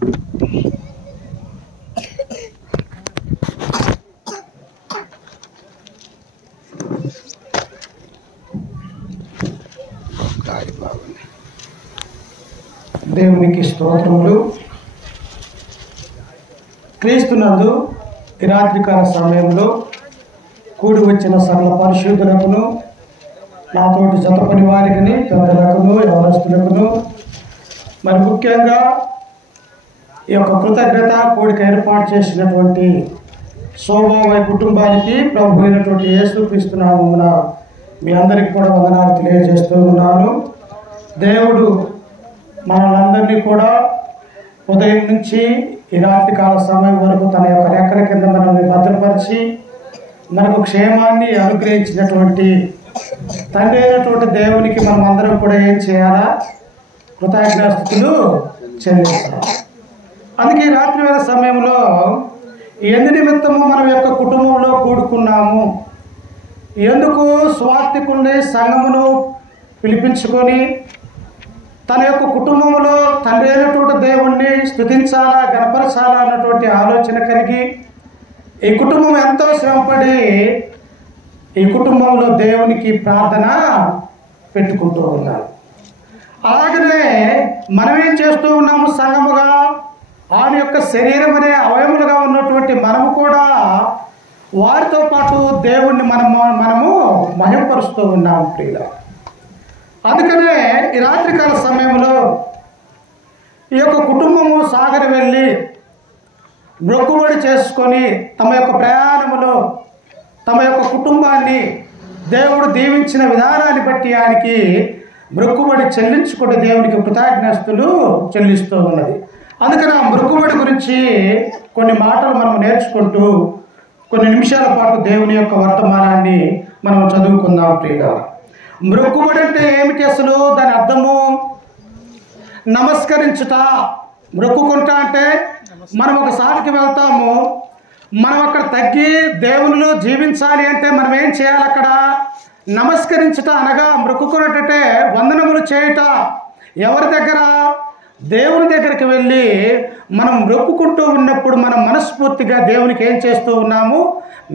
దేవునికి స్తోత్రములు. క్రీస్తునందు ఈ రాత్రికాల సమయంలో కూడి వచ్చిన సకల పరిశుద్ధులకును, నాతోటి జతపని వారికి, పెద్దలకును, యవనస్తులకును, మరి ముఖ్యంగా ఈ యొక్క కృతజ్ఞత కోడిక ఏర్పాటు చేసినటువంటి శోభావై కుటుంబానికి ప్రభు అయినటువంటి యేసుక్రీస్తు నామమున మీ అందరికీ కూడా వందనాలు తెలియజేస్తూ ఉన్నాను. దేవుడు మనలందరినీ కూడా ఉదయం నుంచి ఈ రాత్రికాల సమయం వరకు తన యొక్క రెక్కల కింద మనల్ని భద్రపరిచి మనకు క్షేమాన్ని అనుగ్రహించినటువంటి తండ్రి అయినటువంటి దేవునికి మనం అందరం కూడా ఏం చేయాలా? కృతజ్ఞతాస్తుతులు చెల్లిస్తాం. అందుకే ఈ రాత్రి వేళ సమయంలో ఎందు నిమిత్తము మనం యొక్క కుటుంబంలో కూడుకున్నాము, ఎందుకు స్వార్థికుల్ని సంఘమును పిలిపించుకొని తన యొక్క కుటుంబంలో తండ్రి అయినటువంటి దేవుణ్ణి స్తుతించాలా, గణపరచాలా అన్నటువంటి ఆలోచన కలిగి ఈ కుటుంబం ఎంతో శ్రమపడి ఈ కుటుంబంలో దేవునికి ప్రార్థన పెట్టుకుంటూ ఉన్నారు. అలాగనే మనం ఏం చేస్తూ ఉన్నాము? సంఘముగా ఆయన యొక్క శరీరం అనే అవయములుగా ఉన్నటువంటి మనము కూడా వారితో పాటు దేవుణ్ణి మనము మహిమపరుస్తూ ఉన్నాము ప్రియుల. అందుకనే ఈ రాత్రికాల సమయంలో ఈ యొక్క కుటుంబము సాగరి వెళ్ళి మొక్కుబడి చేసుకొని తమ యొక్క ప్రయాణములో తమ యొక్క కుటుంబాన్ని దేవుడు దీవించిన విధానాన్ని బట్టి ఆయనకి మొక్కుబడి చెల్లించుకుంటే దేవునికి కృతజ్ఞతలు చెల్లిస్తూ ఉన్నది. అందుకని ఆ మొక్కుబడి గురించి కొన్ని మాటలు మనం నేర్చుకుంటూ కొన్ని నిమిషాల పాటు దేవుని యొక్క వర్తమానాన్ని మనం చదువుకుందాం ప్రియుల. మొక్కుబడి అంటే ఏమిటి? అసలు దాని అర్థము నమస్కరించుట. మొక్కుకుంటా అంటే మనం ఒక సాటికి వెళ్తాము, మనం అక్కడ తగ్గి దేవునిలో జీవించాలి అంటే మనం ఏం చేయాలి? అక్కడ నమస్కరించుట అనగా మొక్కుకున్నట్టే వందనములు చేయుట. ఎవరి దగ్గర? దేవుని దగ్గరికి వెళ్ళి మనం మొక్కుకుంటూ ఉన్నప్పుడు మనం మనస్ఫూర్తిగా దేవునికి ఏం చేస్తూ ఉన్నాము?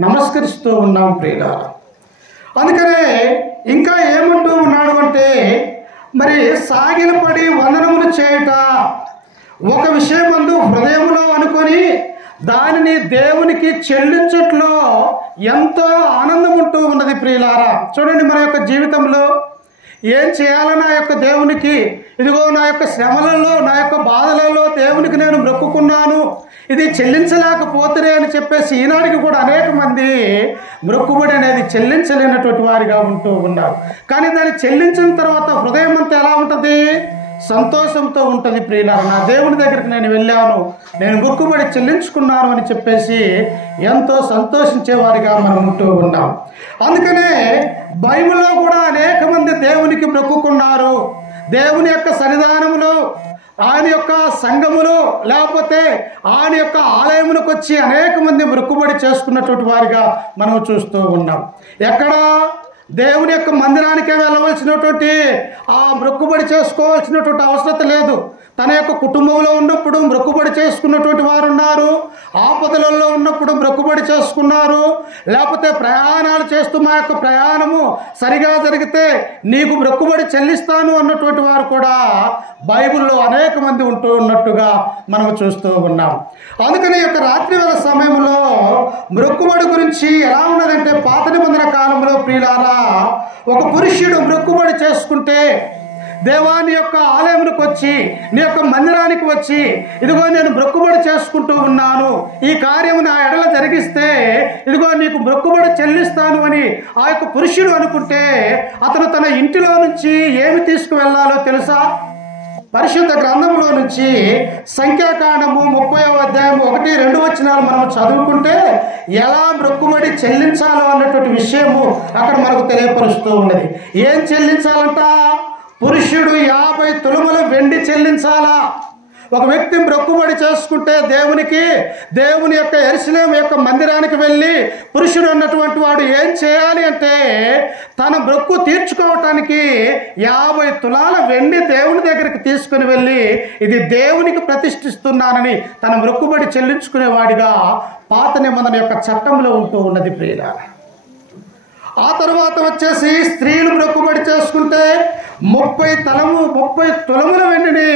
నమస్కరిస్తూ ఉన్నాము ప్రియులారా. అందుకనే ఇంకా ఏమంటూ ఉన్నాడు అంటే, మరి సాగిలపడి వందనములు చేయుట, ఒక విషయమందు హృదయంలో అనుకొని దానిని దేవునికి చెల్లించట్లో ఎంతో ఆనందం ఉంటూ ఉన్నది ప్రియులారా. చూడండి, మన యొక్క జీవితంలో ఏం చేయాలని నా యొక్క దేవునికి, ఇదిగో నా యొక్క శ్రమలలో నా యొక్క బాధలలో దేవునికి నేను మొక్కుకున్నాను, ఇది చెల్లించలేకపోతే అని చెప్పేసి ఈనాటికి కూడా అనేక మంది మొక్కుబడి అనేది చెల్లించలేనటువంటి వారిగా ఉంటూ ఉన్నారు. కానీ దాన్ని చెల్లించిన తర్వాత హృదయం అంతా ఎలా ఉంటుంది? సంతోషంతో ఉంటుంది ప్రియులారా. నా దేవుని దగ్గరికి నేను వెళ్ళాను, నేను మొక్కుబడి చెల్లించుకున్నాను అని చెప్పేసి ఎంతో సంతోషించే వారిగా మనం ఉంటూ ఉన్నాం. అందుకనే బైబిల్లో కూడా అనేక మంది దేవునికి మొక్కుకున్నారు. దేవుని యొక్క సన్నిధానములో, ఆయన యొక్క సంఘములో, లేకపోతే ఆయన యొక్క ఆలయములకు వచ్చి అనేక మంది మొక్కుబడి చేసుకున్నటువంటి వారిగా మనం చూస్తూ ఉన్నాం. ఎక్కడ? దేవుని యొక్క మందిరానికే వెళ్ళవలసినటువంటి ఆ మొక్కుబడి చేసుకోవాల్సినటువంటి అవసరం లేదు. తన యొక్క కుటుంబంలో ఉన్నప్పుడు మొక్కుబడి చేసుకున్నటువంటి వారు ఉన్నారు, ఆపదలలో ఉన్నప్పుడు మొక్కుబడి చేసుకున్నారు, లేకపోతే ప్రయాణాలు చేస్తూ మా యొక్క ప్రయాణము సరిగా జరిగితే నీకు మొక్కుబడి చెల్లిస్తాను అన్నటువంటి వారు కూడా బైబిల్లో అనేక మంది ఉంటూ ఉన్నట్టుగా మనం చూస్తూ ఉన్నాం. అందుకని యొక్క రాత్రి వేళ సమయంలో మొక్కుబడి గురించి ఎలా ఉన్నదంటే, పాత నిబంధన కాలంలో ప్రియులారా, ఒక పురుషుడు మొక్కుబడి చేసుకుంటే దేవాని యొక్క ఆలయములకు వచ్చి, నీ యొక్క మందిరానికి వచ్చి, ఇదిగో నేను మొక్కుబడి చేసుకుంటూ ఉన్నాను, ఈ కార్యము నా ఎడల జరిగిస్తే ఇదిగో నీకు మొక్కుబడి చెల్లిస్తాను అని ఆ యొక్క పురుషుడు అనుకుంటే అతను తన ఇంటిలో నుంచి ఏమి తీసుకువెళ్ళాలో తెలుసా? పరిశుద్ధ గ్రంథంలో నుంచి సంఖ్యాకాండము 30వ అధ్యాయం 1-2 వచనాలు మనం చదువుకుంటే ఎలా మొక్కుబడి చెల్లించాలో అన్నటువంటి విషయము అక్కడ మనకు తెలియపరుస్తూ ఉన్నది. ఏం చెల్లించాలంట? పురుషుడు 50 తులముల వెండి చెల్లించాలా, ఒక వ్యక్తి మొక్కుబడి చేసుకుంటే దేవుని యొక్క యెరూషలేము యొక్క మందిరానికి వెళ్ళి పురుషుడు అన్నటువంటి వాడు ఏం చేయాలి అంటే తన మొక్కు తీర్చుకోవటానికి 50 తులాల వెండి దేవుని దగ్గరికి తీసుకుని వెళ్ళి ఇది దేవునికి ప్రతిష్ఠిస్తున్నానని తన మొక్కుబడి చెల్లించుకునేవాడిగా పాత నిబంధన యొక్క చట్టంలో ఉంటూ ఉన్నది ప్రియులారా. ఆ తర్వాత వచ్చేసి స్త్రీలు మొక్కుబడి చేసుకుంటే 30 తులముల వెండిని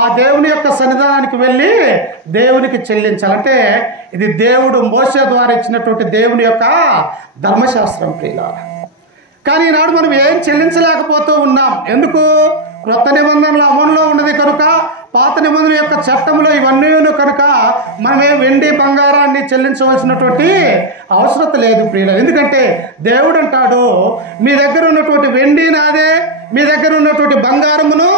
ఆ దేవుని యొక్క సన్నిధానానికి వెళ్ళి దేవునికి చెల్లించాలంటే ఇది దేవుడు మోషే ద్వారా ఇచ్చినటువంటి దేవుని యొక్క ధర్మశాస్త్రం ప్రియులారా. కానీ ఈనాడు మనం ఏం చెల్లించలేకపోతూ ఉన్నాం. ఎందుకు? క్రొత్త నిబంధనలు అమలులో ఉన్నది కనుక, పాత నిబంధన యొక్క చట్టంలో ఇవన్నీ కనుక మనమే వెండి బంగారాన్ని చెల్లించవలసినటువంటి అవసరం లేదు ప్రియులారా. ఎందుకంటే దేవుడు అంటాడు, మీ దగ్గర ఉన్నటువంటి వెండి నాదే, మీ దగ్గర ఉన్నటువంటి బంగారమును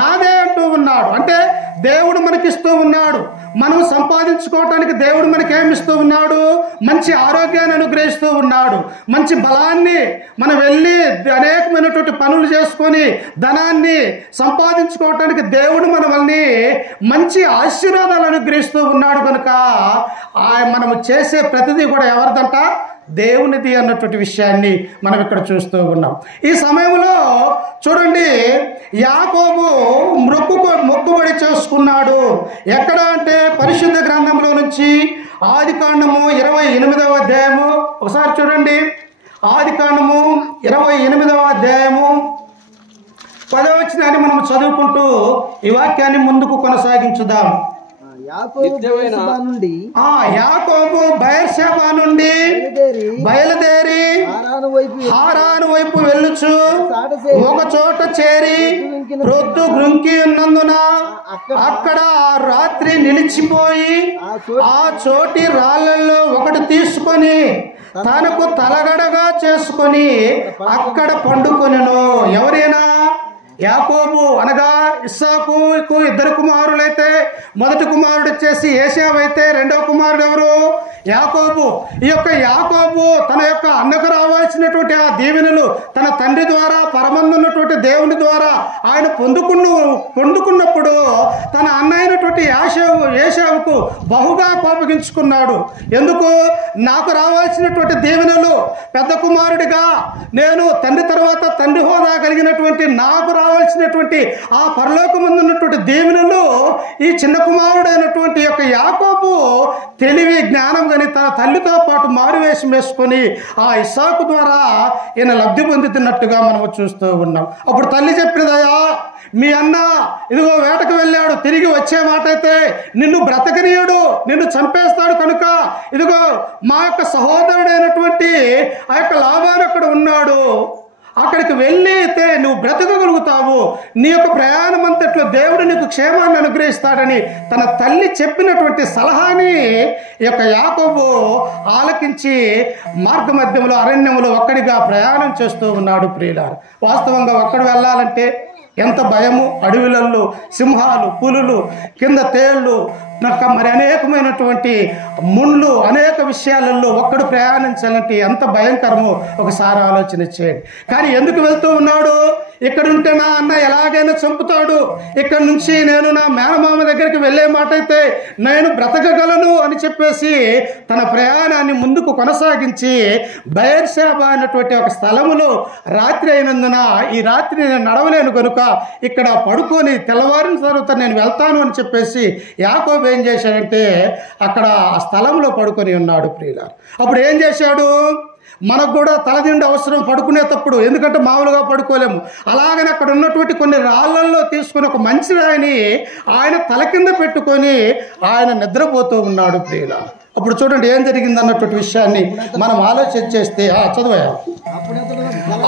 నాదే అంటూ ఉన్నాడు. అంటే దేవుడు మనకిస్తూ ఉన్నాడు. మనం సంపాదించుకోవటానికి దేవుడు మనకేమిస్తూ ఉన్నాడు? మంచి ఆరోగ్యాన్ని అనుగ్రహిస్తూ ఉన్నాడు, మంచి బలాన్ని. మనం వెళ్ళి అనేకమైనటువంటి పనులు చేసుకొని ధనాన్ని సంపాదించుకోవటానికి దేవుడు మనల్ని మంచి ఆశీర్వాదాలు అనుగ్రహిస్తూ ఉన్నాడు. కనుక మనము చేసే ప్రతిదీ కూడా ఎవరిదంట? దేవునిది అన్నటువంటి విషయాన్ని మనం ఇక్కడ చూస్తూ ఉన్నాం. ఈ సమయంలో చూడండి, యాకోబు మొక్కుబడి చేసుకున్నాడు. ఎక్కడ అంటే పరిశుద్ధ గ్రంథంలో నుంచి ఆదికాండము 28వ అధ్యాయము ఒకసారి చూడండి. ఆదికాండము 28వ అధ్యాయము 10వ వచనాన్ని మనం చదువుకుంటూ ఈ వాక్యాన్ని ముందుకు కొనసాగించుదాం. యాకోబు బయర్షెబా నుండి బయలుదేరి హారాను వైపు వెళ్ళుచు ఒక చోట చేరి ప్రొద్దు గ్రుంకి ఉన్నందున అక్కడ రాత్రి నిలిచిపోయి ఆ చోటి రాళ్లలో ఒకటి తీసుకొని తనకు తలగడగా చేసుకొని అక్కడ పండుకొనెను. ఎవరైనా? యాకోబు అనగా ఇస్సాకుకు 2 కుమారులైతే మొదటి కుమారుడు వచ్చేసి ఏశావు అయితే రెండవ కుమారుడు ఎవరు? యాకోబు. ఈ యొక్క యాకోబు తన యొక్క అన్నకు రావాల్సినటువంటి ఆ దీవెనలు తన తండ్రి ద్వారా పరమందున్నటువంటి దేవుని ద్వారా ఆయన పొందుకున్నప్పుడు తన అన్న అయినటువంటి ఏశావుకు బహుగా కోపగించుకున్నాడు. ఎందుకు? నాకు రావాల్సినటువంటి దీవెనలు పెద్ద కుమారుడిగా నేను తండ్రి తర్వాత తండ్రి హోదా కలిగినటువంటి నాకు రావాల్సినటువంటి ఆ పరలోకమందు ఉన్నటువంటి దీవెనలు ఈ చిన్న కుమారుడైనటువంటి యొక్క యాకోబు తెలివి జ్ఞానం కానీ తన తల్లితో పాటు మారువేషం వేసుకొని ఆ ఇస్సాకు ద్వారా ఈయన లబ్ధి పొందుతున్నట్టుగా మనము చూస్తూ ఉన్నాం. అప్పుడు తల్లి చెప్పినదయా, మీ అన్న ఇదిగో వేటకు వెళ్ళాడు, తిరిగి వచ్చే మాట అయితే నిన్ను బ్రతకనీయుడు, నిన్ను చంపేస్తాడు. కనుక ఇదిగో మా యొక్క సహోదరుడైనటువంటి ఆ యొక్క లాబాను అక్కడ ఉన్నాడు, అక్కడికి వెళ్ళి అయితే నువ్వు బ్రతకగలుగుతావు, నీ యొక్క ప్రయాణం అంతట్లో దేవుడు నీకు క్షేమాన్ని అనుగ్రహిస్తాడని తన తల్లి చెప్పినటువంటి సలహాని ఈ యొక్క యాకోబు ఆలకించి మార్గ మధ్యంలో అరణ్యంలో ఒక్కడిగా ప్రయాణం చేస్తూ ఉన్నాడు ప్రియులారా. వాస్తవంగా ఒక్కడు వెళ్ళాలంటే ఎంత భయము! అడవులలో సింహాలు, పులులు, కింద తేళ్లు, మరి అనేకమైనటువంటి ముండ్లు, అనేక విషయాలలో ఒక్కడు ప్రయాణించాలంటే ఎంత భయంకరమో ఒకసారి ఆలోచన చేయండి. కానీ ఎందుకు వెళ్తూ ఉన్నాడు? ఇక్కడుంటే నా అన్న ఎలాగైనా చంపుతాడు, ఇక్కడ నుంచి నేను నా మేనమామ దగ్గరికి వెళ్ళే మాట అయితే నేను బ్రతకగలను అని చెప్పేసి తన ప్రయాణాన్ని ముందుకు కొనసాగించి బయర్షెబా అనేటువంటి ఒక స్థలములో రాత్రి అయినందున ఈ రాత్రి నేను నడవలేను కనుక ఇక్కడ పడుకొని తెల్లవారిన తర్వాత నేను వెళ్తాను అని చెప్పేసి యాకోబు ఏం చేశాడంటే అక్కడ ఆ స్థలంలో పడుకొని ఉన్నాడు ప్రియులారా. అప్పుడు ఏం చేశాడు? మనకు కూడా తలదిండి అవసరం పడుకునేటప్పుడు, ఎందుకంటే మామూలుగా పడుకోలేము. అలాగని అక్కడ ఉన్నటువంటి కొన్ని రాళ్లల్లో తీసుకుని ఒక మంచి రాయిని ఆయన తల కింద పెట్టుకొని ఆయన నిద్రపోతూ ఉన్నాడు ప్రియులారా. అప్పుడు చూడండి ఏం జరిగింది అన్నటువంటి విషయాన్ని మనం ఆలోచన చేస్తే చదవయా.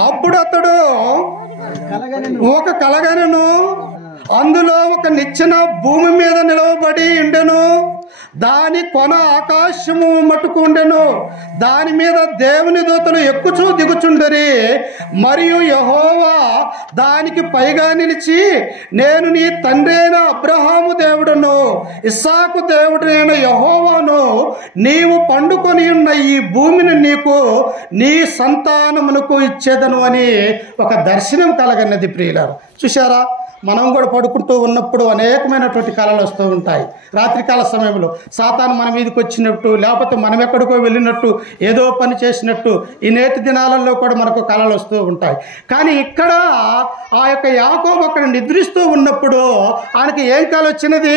అప్పుడు అతడు ఒక కలగనను, అందులో ఒక నిచ్చెన భూమి మీద నిలవబడి ఉండెను, దాని కొన ఆకాశము మట్టుకు ఉండెను, దాని మీద దేవుని దూతలు ఎక్కుచూ దిగుచుండరి, మరియు యెహోవా దానికి పైగా నిలిచి, నేను నీ తండ్రి అయిన అబ్రహాము దేవుడును ఇస్సాకు దేవుడైన యెహోవాను, నీవు పండుకొని ఉన్న ఈ భూమిని నీకు నీ సంతానమునకు ఇచ్చేదను అని ఒక దర్శనం కలగన్నది ప్రియులారా. చూశారా? మనం కూడా పడుకుంటూ ఉన్నప్పుడు అనేకమైనటువంటి కళలు వస్తూ ఉంటాయి. రాత్రికాల సమయంలో సాతాను మన మీదకి వచ్చినట్టు, లేకపోతే మనం ఎక్కడికో వెళ్ళినట్టు, ఏదో పని చేసినట్టు ఈ నేటి దినాలలో కూడా మనకు కళలు వస్తూ ఉంటాయి. కానీ ఇక్కడ ఆ యొక్క యాకోబు అక్కడ నిద్రిస్తూ ఉన్నప్పుడు ఆయనకి ఏం కళ వచ్చినది?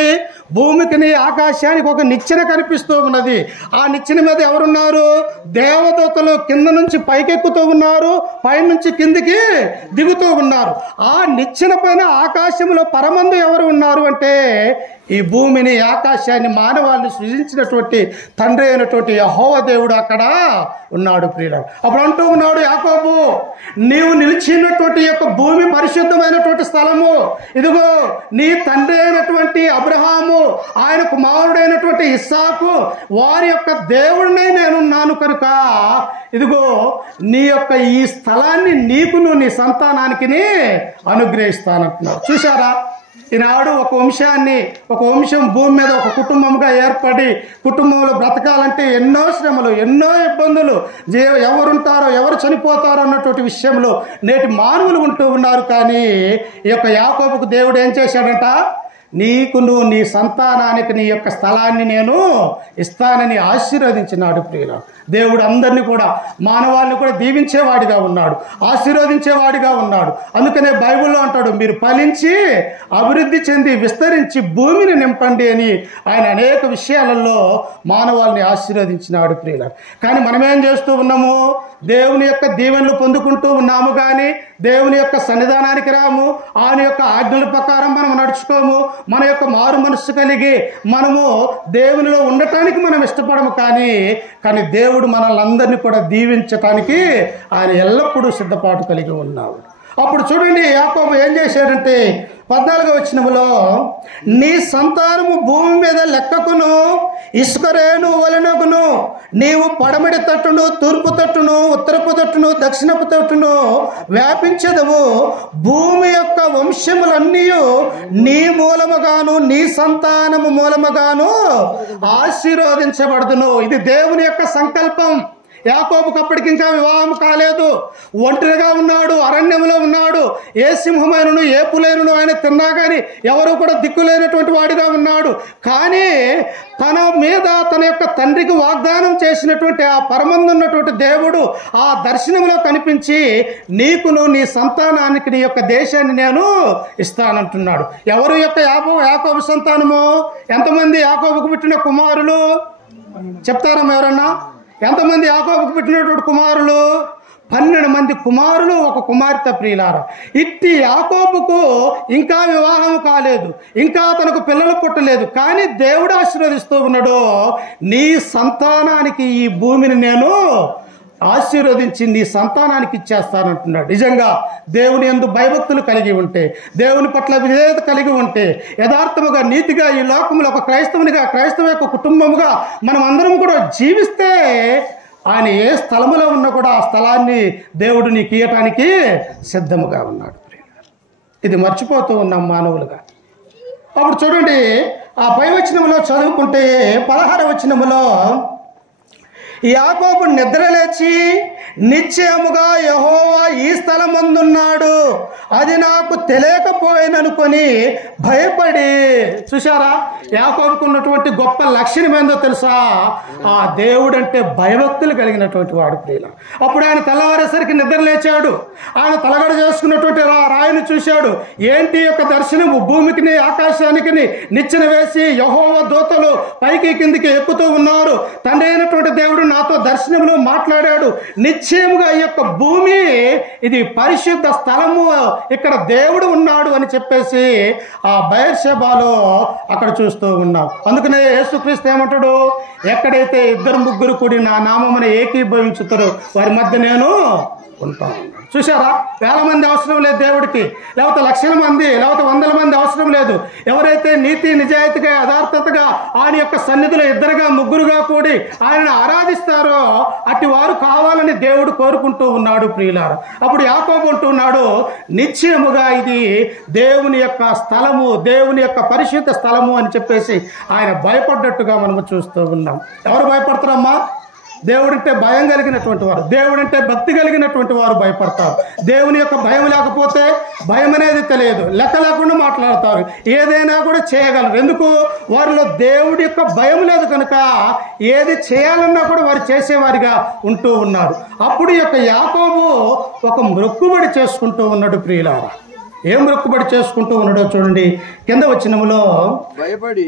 భూమికిని ఆకాశానికి ఒక నిచ్చెన కనిపిస్తూ ఉన్నది. ఆ నిచ్చెన మీద ఎవరున్నారు? దేవదూతలు కింద నుంచి పైకెక్కుతూ ఉన్నారు, పైనుంచి కిందికి దిగుతూ ఉన్నారు. ఆ నిచ్చెన పైన ఆకాశంలో పరమందు ఎవరు ఉన్నారు అంటే ఈ భూమిని ఆకాశాన్ని మానవాళ్ళని సృజించినటువంటి తండ్రి అయినటువంటి యెహోవా దేవుడు అక్కడ ఉన్నాడు ప్రియులారా. అప్పుడు అంటూ ఉన్నాడు యాకోబు, నీవు నిలిచినటువంటి యొక్క భూమి పరిశుద్ధమైనటువంటి స్థలము. ఇదిగో నీ తండ్రి అయినటువంటి అబ్రహాము, ఆయన కుమారుడైనటువంటి ఇస్సాకు, వారి యొక్క దేవుడిని నేనున్నాను కనుక ఇదిగో నీ యొక్క ఈ స్థలాన్ని నీకును నీ సంతానానికి అనుగ్రహిస్తానంటున్నాడు. చూశారా, ఈనాడు ఒక వంశం భూమి మీద ఒక కుటుంబంగా ఏర్పడి కుటుంబంలో బ్రతకాలంటే ఎన్నో శ్రమలు, ఎన్నో ఇబ్బందులు, ఎవరుంటారో ఎవరు చనిపోతారో అన్నటువంటి విషయంలో నేటి మానవులు ఉంటూ ఉన్నారు. కానీ ఈ యొక్క యాకోబుకు దేవుడు ఏం చేశాడంట? నీకును నీ సంతానానికి నీ యొక్క స్థలాన్ని నేను ఇస్తానని ఆశీర్వదించినాడు ప్రియులారా. దేవుడు అందరినీ కూడా, మానవాళ్ళని కూడా దీవించేవాడిగా ఉన్నాడు, ఆశీర్వదించేవాడిగా ఉన్నాడు. అందుకనే బైబిల్లో అంటాడు, మీరు ఫలించి అభివృద్ధి చెంది విస్తరించి భూమిని నింపండి అని ఆయన అనేక విషయాలలో మానవాళ్ళని ఆశీర్వదించినాడు ప్రియులారా. కానీ మనమేం చేస్తూ ఉన్నాము? దేవుని యొక్క దీవెనలు పొందుకుంటూ ఉన్నాము కానీ దేవుని యొక్క సన్నిధానానికి రాము, ఆయన యొక్క ఆజ్ఞల ప్రకారం మనం నడుచుకోము. మన యొక్క మారు మనస్సు కలిగి మనము దేవునిలో ఉండటానికి మనం ఇష్టపడము. కానీ దేవుడు మనల్ని అందరినీ కూడా దీవించటానికి ఆయన ఎల్లప్పుడూ సిద్ధపాటు కలిగి ఉన్నాడు. అప్పుడు చూడండి యాకోబు ఏం చేశాడంటే 14వ వచనములో, నీ సంతానము భూమి మీద లెక్కకును ఇసుకరేణు వలనగును, నీవు పడమటి తట్టును, తూర్పు తట్టును, ఉత్తరపు తట్టును, దక్షిణపు తట్టును వ్యాపించదవు. భూమి యొక్క వంశములన్నీ నీ మూలముగాను నీ సంతానము మూలముగాను ఆశీర్వదించబడుదును. ఇది దేవుని యొక్క సంకల్పం. యాకోబుకు అప్పటికి ఇంకా వివాహం కాలేదు, ఒంటరిగా ఉన్నాడు, అరణ్యంలో ఉన్నాడు. ఏ సింహమైనను ఏ పులైనను ఆయన తిన్నా కానీ ఎవరు కూడా దిక్కులేనటువంటి వాడిగా ఉన్నాడు. కానీ తన మీద తన యొక్క తండ్రికి వాగ్దానం చేసినటువంటి ఆ పరమందున్నటువంటి దేవుడు ఆ దర్శనంలో కనిపించి నీకును నీ సంతానానికి నీ యొక్క దేశాన్ని నేను ఇస్తానంటున్నాడు. ఎవరు యొక్క యాకోబు సంతానము? ఎంతమంది యాకోబుకు పుట్టిన కుమారులు చెప్తారమ్మా ఎవరన్నా? ఎంతమంది యాకోబుకు పుట్టినటువంటి కుమారులు? 12 మంది కుమారులు, ఒక కుమార్తె ప్రియులారా. ఇట్టి యాకోబుకు ఇంకా వివాహం కాలేదు, ఇంకా తనకు పిల్లలు పుట్టలేదు. కానీ దేవుడు ఆశీర్వదిస్తూ ఉన్నాడు, నీ సంతానానికి ఈ భూమిని నేను ఆశీర్వదించి నీ సంతానానికి ఇచ్చేస్తానంటున్నాడు. నిజంగా దేవుని యందు భయభక్తులు కలిగి ఉంటే, దేవుని పట్ల విధేయత కలిగి ఉంటే, యథార్థముగా నీతిగా ఈ లోకంలో ఒక క్రైస్తవ యొక్క కుటుంబముగా మనం అందరం కూడా జీవిస్తే ఆయన ఏ స్థలములో ఉన్నా కూడా ఆ స్థలాన్ని దేవుడు నీకు ఇయ్యటానికి సిద్ధముగా ఉన్నాడు. ఇది మర్చిపోతూ ఉన్నాం మానవులుగా. అప్పుడు చూడండి ఆ పై వచనములో చదువుకుంటే 16వ వచనములో, యాకోబు నిద్రలేచి నిశ్చయముగా యెహోవా ఈ స్థలమందున్నాడు, అది నాకు తెలియకపోయిననుకొని భయపడి. చూశారా, యాకోబుకు ఉన్నటువంటి గొప్ప లక్షణం ఏందో తెలుసా? ఆ దేవుడు అంటే భయభక్తులు కలిగినటువంటి వాడు ప్రియుల. అప్పుడు ఆయన తెల్లవారేసరికి నిద్ర లేచాడు. ఆయన తలగడ చేసుకున్నటువంటి రాయిని చూశాడు. ఏంటి యొక్క దర్శనము? భూమికి ఆకాశానికి నిచ్చెన వేసి యెహోవా దూతలు పైకి కిందికి ఎక్కుతూ ఉన్నారు. తండ్రి అయినటువంటి దేవుడు నాతో దర్శనంలో మాట్లాడాడు. నిశ్చయముగా ఈ యొక్క భూమి ఇది పరిశుద్ధ స్థలము, ఇక్కడ దేవుడు ఉన్నాడు అని చెప్పేసి ఆ బయర్షెబాలో అక్కడ చూస్తూ ఉన్నాం. అందుకనే యేసుక్రీస్తు ఏమంటాడు? ఎక్కడైతే 2-3 కూడి నా నామమున ఏకీభవించుతారో వారి మధ్య నేను ఉంటాను. చూసారా, 1000 మంది అవసరం లేదు దేవుడికి, లేకపోతే 1,00,000 మంది, లేకపోతే 100 మంది అవసరం లేదు. ఎవరైతే నీతి నిజాయితీగా యథార్థతగా ఆయన యొక్క సన్నిధిలో 2-3 కూడి ఆయనను ఆరాధిస్తారో అట్టి వారు కావాలని దేవుడు కోరుకుంటూ ఉన్నాడు ప్రియులారా. అప్పుడు యాకోబు అంటున్నాడు, నిశ్చయముగా ఇది దేవుని యొక్క స్థలము, దేవుని యొక్క పరిశుద్ధ స్థలము అని చెప్పేసి ఆయన భయపడ్డట్టుగా మనము చూస్తూ ఉన్నాం. ఎవరు భయపడతారమ్మా? దేవుడంటే భయం కలిగినటువంటి వారు, దేవుడంటే భక్తి కలిగినటువంటి వారు భయపడతారు. దేవుని యొక్క భయం లేకపోతే భయం అనేది తెలియదు, లెక్క లేకుండా మాట్లాడతారు, ఏదైనా కూడా చేయగలరు. ఎందుకు? వారిలో దేవుడి యొక్క భయం లేదు కనుక ఏది చేయాలన్నా కూడా వారు చేసేవారిగా ఉంటూ ఉన్నారు. అప్పుడు ఈ యొక్క యాకోబు ఒక మొక్కుబడి చేసుకుంటూ ఉన్నాడు. ప్రియులారా, ఏం మొక్కుబడి చేసుకుంటూ ఉన్నాడో చూడండి. కింద వచనములో భయపడి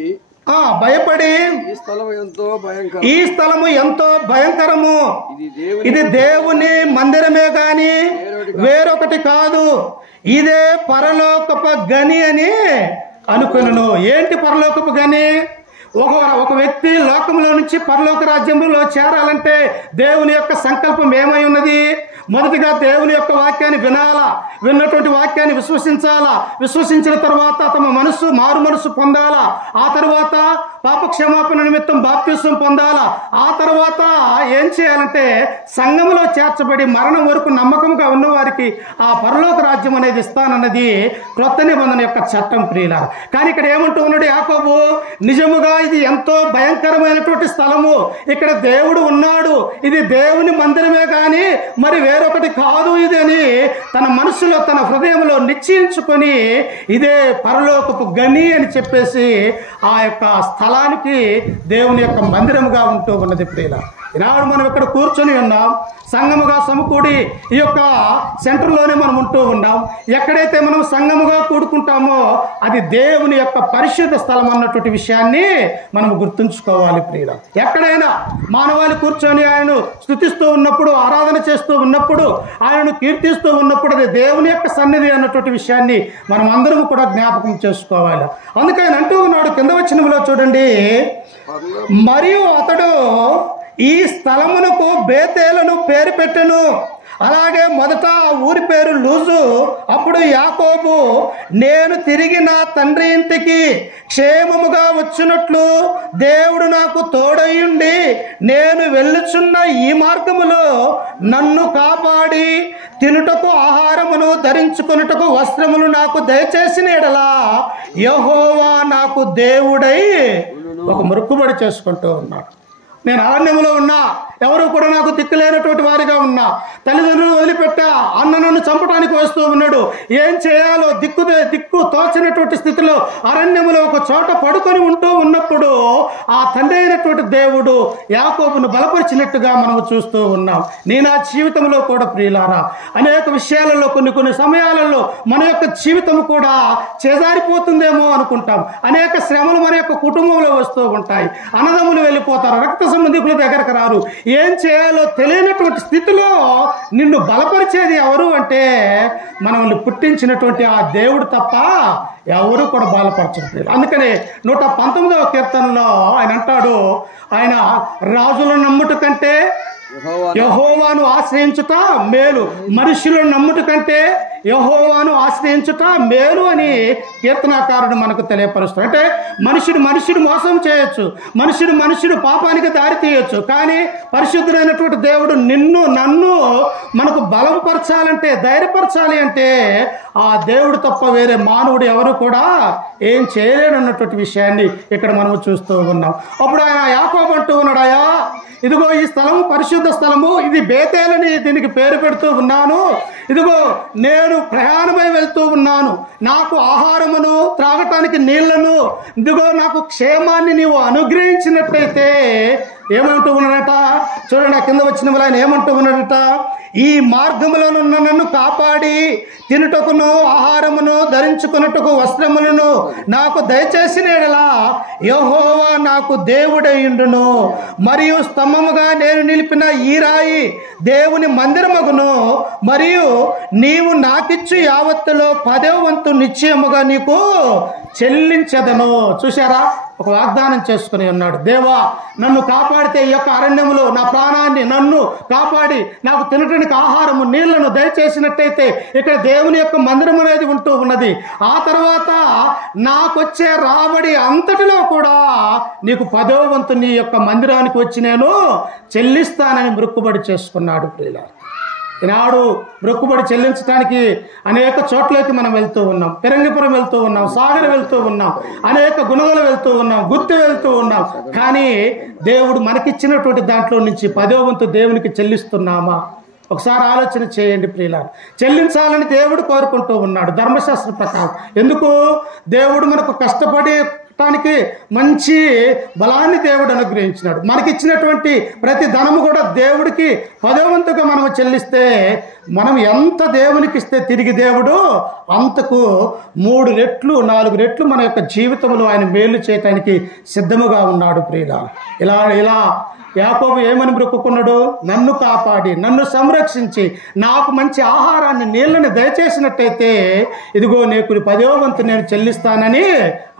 ఈ స్థలము ఎంతో భయంకరము, ఇది దేవుని మందిరమే గాని వేరొకటి కాదు, ఇదే పరలోకపు గని అని అనుకున్నాను. ఏంటి పరలోకపు గని? ఒక వ్యక్తి లోకంలో నుంచి పరలోక రాజ్యంలో చేరాలంటే దేవుని యొక్క సంకల్పం ఏమై ఉన్నది? మొదటిగా దేవుని యొక్క వాక్యాన్ని వినాలా, విన్నటువంటి వాక్యాన్ని విశ్వసించాలా, విశ్వసించిన తర్వాత తమ మారు మనసు పొందాలా, ఆ తర్వాత పాప క్షమాపణ నిమిత్తం బాప్తిసం పొందాలా, ఆ తర్వాత ఏం చేయాలంటే సంఘములో చేర్చబడి మరణం వరకు నమ్మకంగా ఉన్నవారికి ఆ పరలోక రాజ్యం అనేది ఇస్తానన్నది క్రొత్త నిబంధన యొక్క చట్టం. ప్రియులారా, కానీ ఇక్కడ ఏమంటూ ఉన్నాడు యాకోబు? నిజముగా ఇది ఎంతో భయంకరమైనటువంటి స్థలము, ఇక్కడ దేవుడు ఉన్నాడు, ఇది దేవుని మందిరమే కానీ మరి వేరొకటి కాదు ఇది అని తన మనసులో తన హృదయంలో నిశ్చయించుకొని ఇదే పరలోకపు గని అని చెప్పేసి ఆ యొక్క స్థలానికి దేవుని యొక్క మందిరముగా ఉంటూ ఉన్నది. ప్రియులారా, ఈనాడు మనం ఇక్కడ కూర్చొని ఉన్నాం, సంఘముగా సమకూడి ఈ యొక్క సెంటర్లోనే మనం ఉంటూ ఉన్నాం. ఎక్కడైతే మనం సంఘముగా కూడుకుంటామో అది దేవుని యొక్క పరిశుద్ధ స్థలం అన్నటువంటి విషయాన్ని మనం గుర్తుంచుకోవాలి. ప్రియులారా, ఎక్కడైనా మానవాళి కూర్చొని ఆయనను స్తుతిస్తూ ఉన్నప్పుడు, ఆరాధన చేస్తూ ఉన్నప్పుడు, ఆయనను కీర్తిస్తూ ఉన్నప్పుడు అది దేవుని యొక్క సన్నిధి అన్నటువంటి విషయాన్ని మనం అందరం కూడా జ్ఞాపకం చేసుకోవాలి. అందుకే ఆయన అంటూ ఉన్నాడు కింద వచనములో చూడండి, మరియు అతడు ఈ స్థలమునకు బేతేలను పేరు పెట్టెను. అలాగే మొదట ఆ ఊరి పేరు లూజు. అప్పుడు యాకోబు, నేను తిరిగి నా తండ్రి ఇంటికి క్షేమముగా వచ్చినట్లు దేవుడు నాకు తోడయుండి నేను వెళ్ళుచున్న ఈ మార్గములో నన్ను కాపాడి తినుటకు ఆహారమును ధరించుకొనుటకు వస్త్రములు నాకు దయచేసిన ఎడలా యెహోవా నాకు దేవుడై ఒక మొక్కుబడి చేసుకుంటూ ఉన్నాడు. నేను అరణ్యములో ఉన్నా, ఎవరు కూడా నాకు దిక్కులేనటువంటి వారిగా ఉన్నా, తల్లిదండ్రులు వదిలిపెట్టా, అన్న నన్ను చంపడానికి వస్తూ ఉన్నాడు, ఏం చేయాలో దిక్కు తోచనటువంటి స్థితిలో అరణ్యములో ఒక చోట పడుకొని ఉంటూ ఉన్నప్పుడు ఆ తండ్రి అయినటువంటి దేవుడు యాకోబును బలపరిచినట్టుగా మనం చూస్తూ ఉన్నాం. నా జీవితంలో కూడా ప్రియులారా, అనేక విషయాలలో కొన్ని సమయాలలో మన యొక్క జీవితం కూడా చేజారిపోతుందేమో అనుకుంటాం. అనేక శ్రమలు మన యొక్క కుటుంబంలో వస్తూ ఉంటాయి, అన్నదమ్ములు వెళ్ళిపోతారు, రక్త సంబంధికుల దగ్గరకు రారు, ఏం చేయాలో తెలియనటువంటి స్థితిలో నిన్ను బలపరిచేది ఎవరు అంటే మనల్ని పుట్టించినటువంటి ఆ దేవుడు తప్ప ఎవరు కూడా బలపరచట్లేదు. అందుకనే 119వ కీర్తనలో ఆయన అంటాడు, ఆయన రాజులను నమ్ముట కంటే యెహోవాను ఆశ్రయించుట మేలు, మనుషులను నమ్ముట కంటే యెహోవాను ఆశ్రయించుట మేలు అని కీర్తనాకారుడు మనకు తెలియపరుస్తాడు. అంటే మనుషుడు మోసం చేయొచ్చు, మనుషుడు పాపానికి దారి తీయొచ్చు, కానీ పరిశుద్ధుడైనటువంటి దేవుడు నన్ను మనకు బలపరచాలంటే, ధైర్యపరచాలి అంటే ఆ దేవుడు తప్ప వేరే మానవుడు ఎవరు కూడా ఏం చేయలేడు అన్నటువంటి విషయాన్ని ఇక్కడ మనం చూస్తూ ఉన్నాం. అప్పుడు ఆయన యాకోబు అంటూ ఉన్నాడయా, ఇదిగో ఈ స్థలము పరిశుద్ధ స్థలము, ఇది బేతేలని దీనికి పేరు పెడుతూ ఉన్నాను. ఇదిగో నేను ప్రయాణమై వెళ్తూ ఉన్నాను, నాకు ఆహారమును త్రాగటానికి నీళ్లను, ఇదిగో నాకు క్షేమాన్ని నీవు అనుగ్రహించినట్లయితే ఏమంటూ ఉన్నాడట చూడండి. కింద వచ్చిన ఆయన ఏమంటూ ఉన్నాడట, ఈ మార్గములను నన్ను కాపాడి తినుటకును ఆహారమును ధరించుకున్నట్టుకు వస్త్రములను నాకు దయచేసిన ఎడలా యెహోవా నాకు దేవుడైయుండును. మరియు స్తంభముగా నేను నిలిపిన ఈ రాయి దేవుని మందిరమగును. మరియు నీవు నాకిచ్చు యావత్తులో 10వ వంతు నిశ్చయముగా నీకు చెల్లించదను. చూశారా, ఒక వాగ్దానం చేసుకుని ఉన్నాడు. దేవా, నన్ను కాపాడితే ఈ యొక్క అరణ్యములో నా ప్రాణాన్ని నన్ను కాపాడి నాకు తినటానికి ఆహారము నీళ్లను దయచేసినట్టయితే ఇక్కడ దేవుని యొక్క మందిరం అనేది ఉంటూ ఉన్నది. ఆ తర్వాత నాకొచ్చే రాబడి అంతటిలో కూడా నీకు 10వ వంతు నీ యొక్క మందిరానికి వచ్చి నేను చెల్లిస్తానని మొక్కుబడి చేసుకున్నాడు. ప్రియులారా, ఈనాడు మొక్కుబడి చెల్లించడానికి అనేక చోట్లకి మనం వెళ్తూ ఉన్నాం. పెరంగిపురం వెళ్తూ ఉన్నాం, సాగర్ వెళ్తూ ఉన్నాం, అనేక గుణదలు వెళ్తూ ఉన్నాం, గుత్తి వెళ్తూ ఉన్నాం. కానీ దేవుడు మనకిచ్చినటువంటి దాంట్లో నుంచి 10వ వంతు దేవునికి చెల్లిస్తున్నామా? ఒకసారి ఆలోచన చేయండి ప్రియులారా. చెల్లించాలని దేవుడు కోరుకుంటూ ఉన్నాడు ధర్మశాస్త్ర ప్రకారం. ఎందుకు? దేవుడు మనకు కష్టపడటానికి మంచి బలాన్ని దేవుడు అనుగ్రహించినాడు. మనకిచ్చినటువంటి ప్రతి ధనము కూడా దేవుడికి 10వ వంతుగా మనము చెల్లిస్తే, మనం ఎంత దేవునికి ఇస్తే తిరిగి దేవుడు అంతకు 3 రెట్లు 4 రెట్లు మన యొక్క జీవితంలో ఆయన మేలు చేయటానికి సిద్ధముగా ఉన్నాడు ప్రియులారా. ఇలా యాకోబు ఏమని మొక్కుకున్నాడు? నన్ను కాపాడి, నన్ను సంరక్షించి, నాకు మంచి ఆహారాన్ని, నీళ్ళని దయచేసినట్టయితే ఇదిగో నీకు 10వ వంతు నేను చెల్లిస్తానని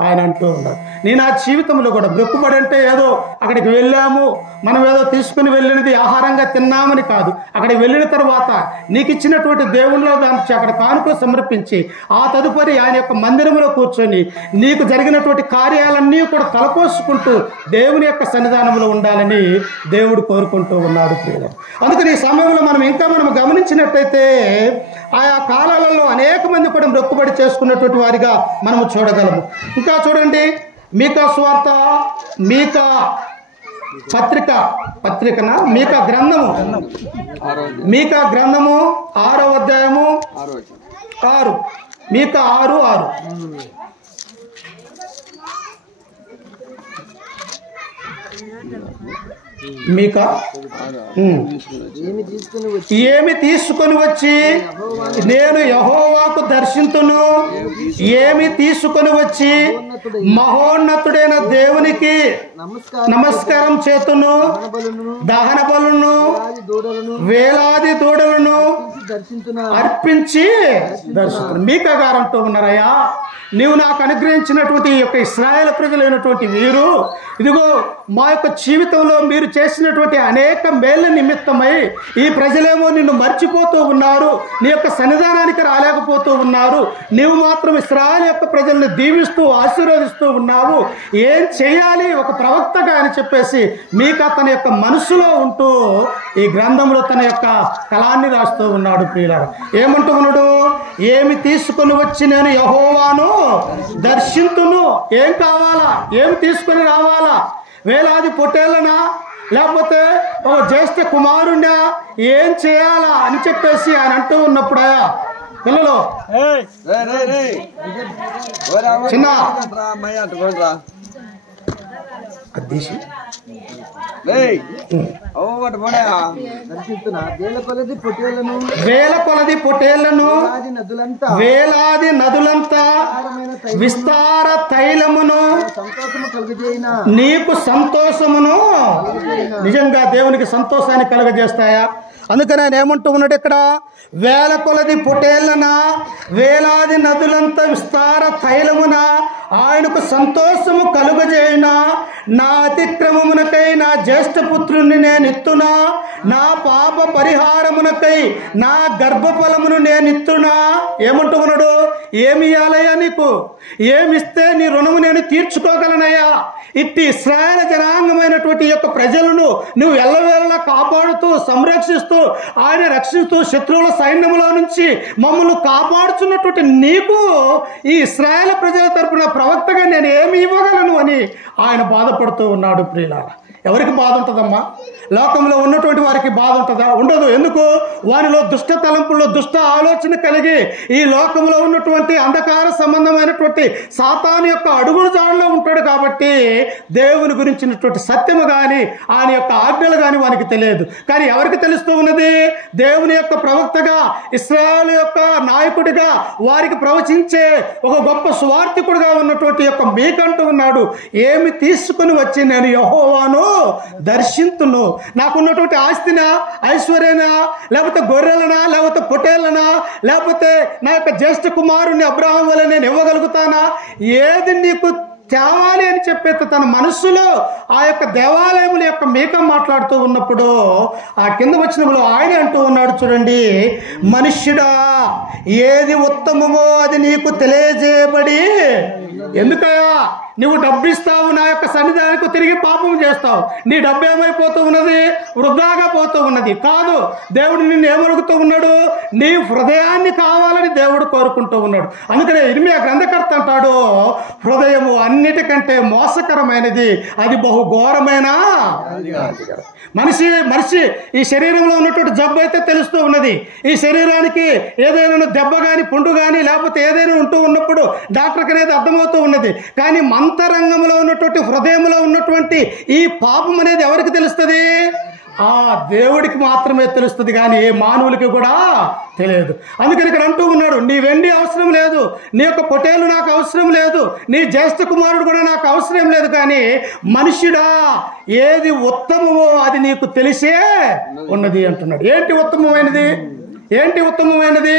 ఆయన అంటూ ఉన్నాడు. నేను ఆ జీవితంలో కూడా మొక్కుబడి అంటే ఏదో అక్కడికి వెళ్ళాము, మనం ఏదో తీసుకుని వెళ్ళినది ఆహారంగా తిన్నామని కాదు. అక్కడికి వెళ్ళిన తర్వాత నీకు ఇచ్చినటువంటి దేవుళ్ళలో దానికి అక్కడ కానుకలు సమర్పించి, ఆ తదుపరి ఆయన యొక్క మందిరంలో కూర్చొని నీకు జరిగినటువంటి కార్యాలన్నీ కూడా తలపోసుకుంటూ దేవుని యొక్క సన్నిధానంలో ఉండాలని దేవుడు కోరుకుంటూ ఉన్నాడు ప్రియులారా. అందుకని ఈ సమయంలో మనం గమనించినట్టయితే ఆయా కాలాలలో అనేక మంది కూడా మొక్కుబడి చేసుకున్నటువంటి వారిగా మనము చూడగలము. ఇంకా చూడండి, మీకా సువార్త, మీకా పత్రికనా మీకా గ్రంథము 6వ అధ్యాయము 6, మీకా 6:6. మీకా ఏమి తీసుకొని వచ్చి నేను యెహోవాకు దర్శింతును, ఏమి తీసుకొని వచ్చి మహోన్నతుడైన దేవునికి నమస్కారం చేతును, దహన బలును వేలాది దూడలను అర్పించి దర్శించును. మీకా గారు అంటూ ఉన్నారయ్యా, నీవు నాకు అనుగ్రహించినటువంటి ఈ యొక్క ఇశ్రాయేలు ప్రజలైనటువంటి వీరు, ఇదిగో మా యొక్క జీవితంలో మీరు చేసినటువంటి అనేక మేళ్ల నిమిత్తమై ఈ ప్రజలేమో నిన్ను మర్చిపోతూ ఉన్నారు, నీ యొక్క సన్నిధానానికి రాలేకపోతూ ఉన్నారు. నీవు మాత్రం ఇశ్రాయేలు యొక్క ప్రజల్ని దీవిస్తూ ఆశీర్వదిస్తూ ఉన్నావు, ఏం చేయాలి ఒక ప్రవక్తగా అని చెప్పేసి మీకా తన యొక్క మనసులో ఉంటూ ఈ గ్రంథంలో తన యొక్క కళాన్ని రాస్తూ ఉన్నాడు ప్రియులారా. ఏమంటూ ఉన్నాడు? ఏమి తీసుకొని వచ్చి నేను యెహోవాను దర్శింతును. ఏం కావాలా? ఏమి తీసుకొని రావాలా? వేలాది పొట్టేళ్ళనా, లేకపోతే ఒక జ్యేష్ఠ కుమారుణ్ణా, ఏం చేయాలా అని చెప్పేసి ఆయన అంటూ ఉన్నప్పుడు పిల్లలు చిన్న వేల కొలది పొట్టేళ్లను, వేలాది నదులంతా విస్తార తైలమును నీకు సంతోషమును. నిజంగా దేవునికి సంతోషాన్ని కలుగజేస్తాయా? అందుకని ఆయన ఏమంటూ ఉన్నాడు ఇక్కడ, వేల కొలది పొట్టేళ్లన, వేలాది నదులంతా విస్తార తైలమున ఆయనకు సంతోషము కలుగజేయున. నా అతిక్రమమునకై నా జ్యేష్ఠపుత్రుణ్ణి నేను ఇత్తునా, నా పాప పరిహారమునకై నా గర్భఫలమును నేను ఇత్తునా. ఏమంటూ ఉన్నాడు? ఏమి ఇయ్యాలయ్యా నీకు? ఏమిస్తే నీ రుణము నేను తీర్చుకోగలనయ్యా? ఇట్టి ఇశ్రాయేలు జనాంగమైనటువంటి యొక్క ప్రజలను నువ్వు ఎల్లవేళలా కాపాడుతూ సంరక్షిస్తూ ఆయన రక్షిస్తూ శత్రువుల సైన్యములో నుంచి మమ్మల్ని కాపాడుచున్నటువంటి నీకు ఈ ఇశ్రాయేలు ప్రజల తరపున ప్రవక్తగా నేను ఏమి ఇవ్వగలను అని ఆయన బాధపడుతూ ఉన్నాడు ప్రియులారా. ఎవరికి బాధ ఉంటుందమ్మా? లోకంలో ఉన్నటువంటి వారికి బాధ ఉంటుందా? ఉండదు. ఎందుకు? వారిలో దుష్ట తలంపుల్లో దుష్ట ఆలోచన కలిగి ఈ లోకంలో ఉన్నటువంటి అంధకార సంబంధమైనటువంటి సాతాను యొక్క అడుగుల జాడలో ఉంటాడు కాబట్టి దేవుని గురించినటువంటి సత్యము కానీ ఆయన యొక్క ఆజ్ఞలు కానీ వారికి తెలియదు. కానీ ఎవరికి తెలుస్తూ ఉన్నది? దేవుని యొక్క ప్రవక్తగా, ఇశ్రాయేలు యొక్క నాయకుడిగా వారికి ప్రవచించే ఒక గొప్ప సువార్థికుడిగా ఉన్నటువంటి యొక్క మీకంటూ ఉన్నాడు. ఏమి తీసుకుని వచ్చి నేను యెహోవాను దర్శింతును. నాకున్నటువంటి ఆస్తినా, ఐశ్వర్యనా, లేకపోతే గొర్రెలనా, లేకపోతే పొట్టేళ్ళనా, లేకపోతే నా యొక్క జ్యేష్ఠ కుమారుని అబ్రహాం వల్ల నేను ఇవ్వగలుగుతానా? ఏది నీకు తేవాలి అని చెప్పేది తన మనస్సులో ఆ యొక్క దేవాలయముల యొక్క మీకా మాట్లాడుతూ ఉన్నప్పుడు ఆ కింద వచనంలో ఆయన అంటూ ఉన్నాడు చూడండి, మనుష్యుడా ఏది ఉత్తమమో అది నీకు తెలియజేయబడి ఎందుకయ్యా నువ్వు డబ్బు ఇస్తావు, నా యొక్క సన్నిధానికి తిరిగి పాపం చేస్తావు, నీ డబ్బు ఏమైపోతూ ఉన్నది? వృధాగా పోతూ ఉన్నది. కాదు, దేవుడు నిన్ను ఏమడుగుతూ ఉన్నాడు? నీ హృదయాన్ని కావాలని దేవుడు కోరుకుంటూ ఉన్నాడు. అందుకనే ఇర్మియా గ్రంథకర్త అంటాడు, హృదయము అన్నిటికంటే మోసకరమైనది, అది బహు ఘోరమైన మనిషి ఈ శరీరంలో ఉన్నటువంటి జబ్బు అయితే తెలుస్తూ ఉన్నది. ఈ శరీరానికి ఏదైనా దెబ్బ కానీ పుండు కానీ లేకపోతే ఏదైనా ఉంటూ ఉన్నప్పుడు డాక్టర్కి అనేది అర్థమవుతూ ఉన్నది. కానీ అంతరంగంలో ఉన్నటువంటి హృదయంలో ఉన్నటువంటి ఈ పాపం అనేది ఎవరికి తెలుస్తుంది? ఆ దేవుడికి మాత్రమే తెలుస్తుంది, కానీ ఏ మానవులకి కూడా తెలియదు. అందుకని ఇక్కడ అంటూ ఉన్నాడు, నీ వెండి అవసరం లేదు, నీ యొక్క పొటేలు నాకు అవసరం లేదు, నీ జ్యేష్ఠ కుమారుడు కూడా నాకు అవసరం లేదు, కానీ మనుష్యుడా ఏది ఉత్తమమో అది నీకు తెలిసే ఉన్నది అంటున్నాడు. ఏంటి ఉత్తమమైనది? ఏంటి ఉత్తమమైనది?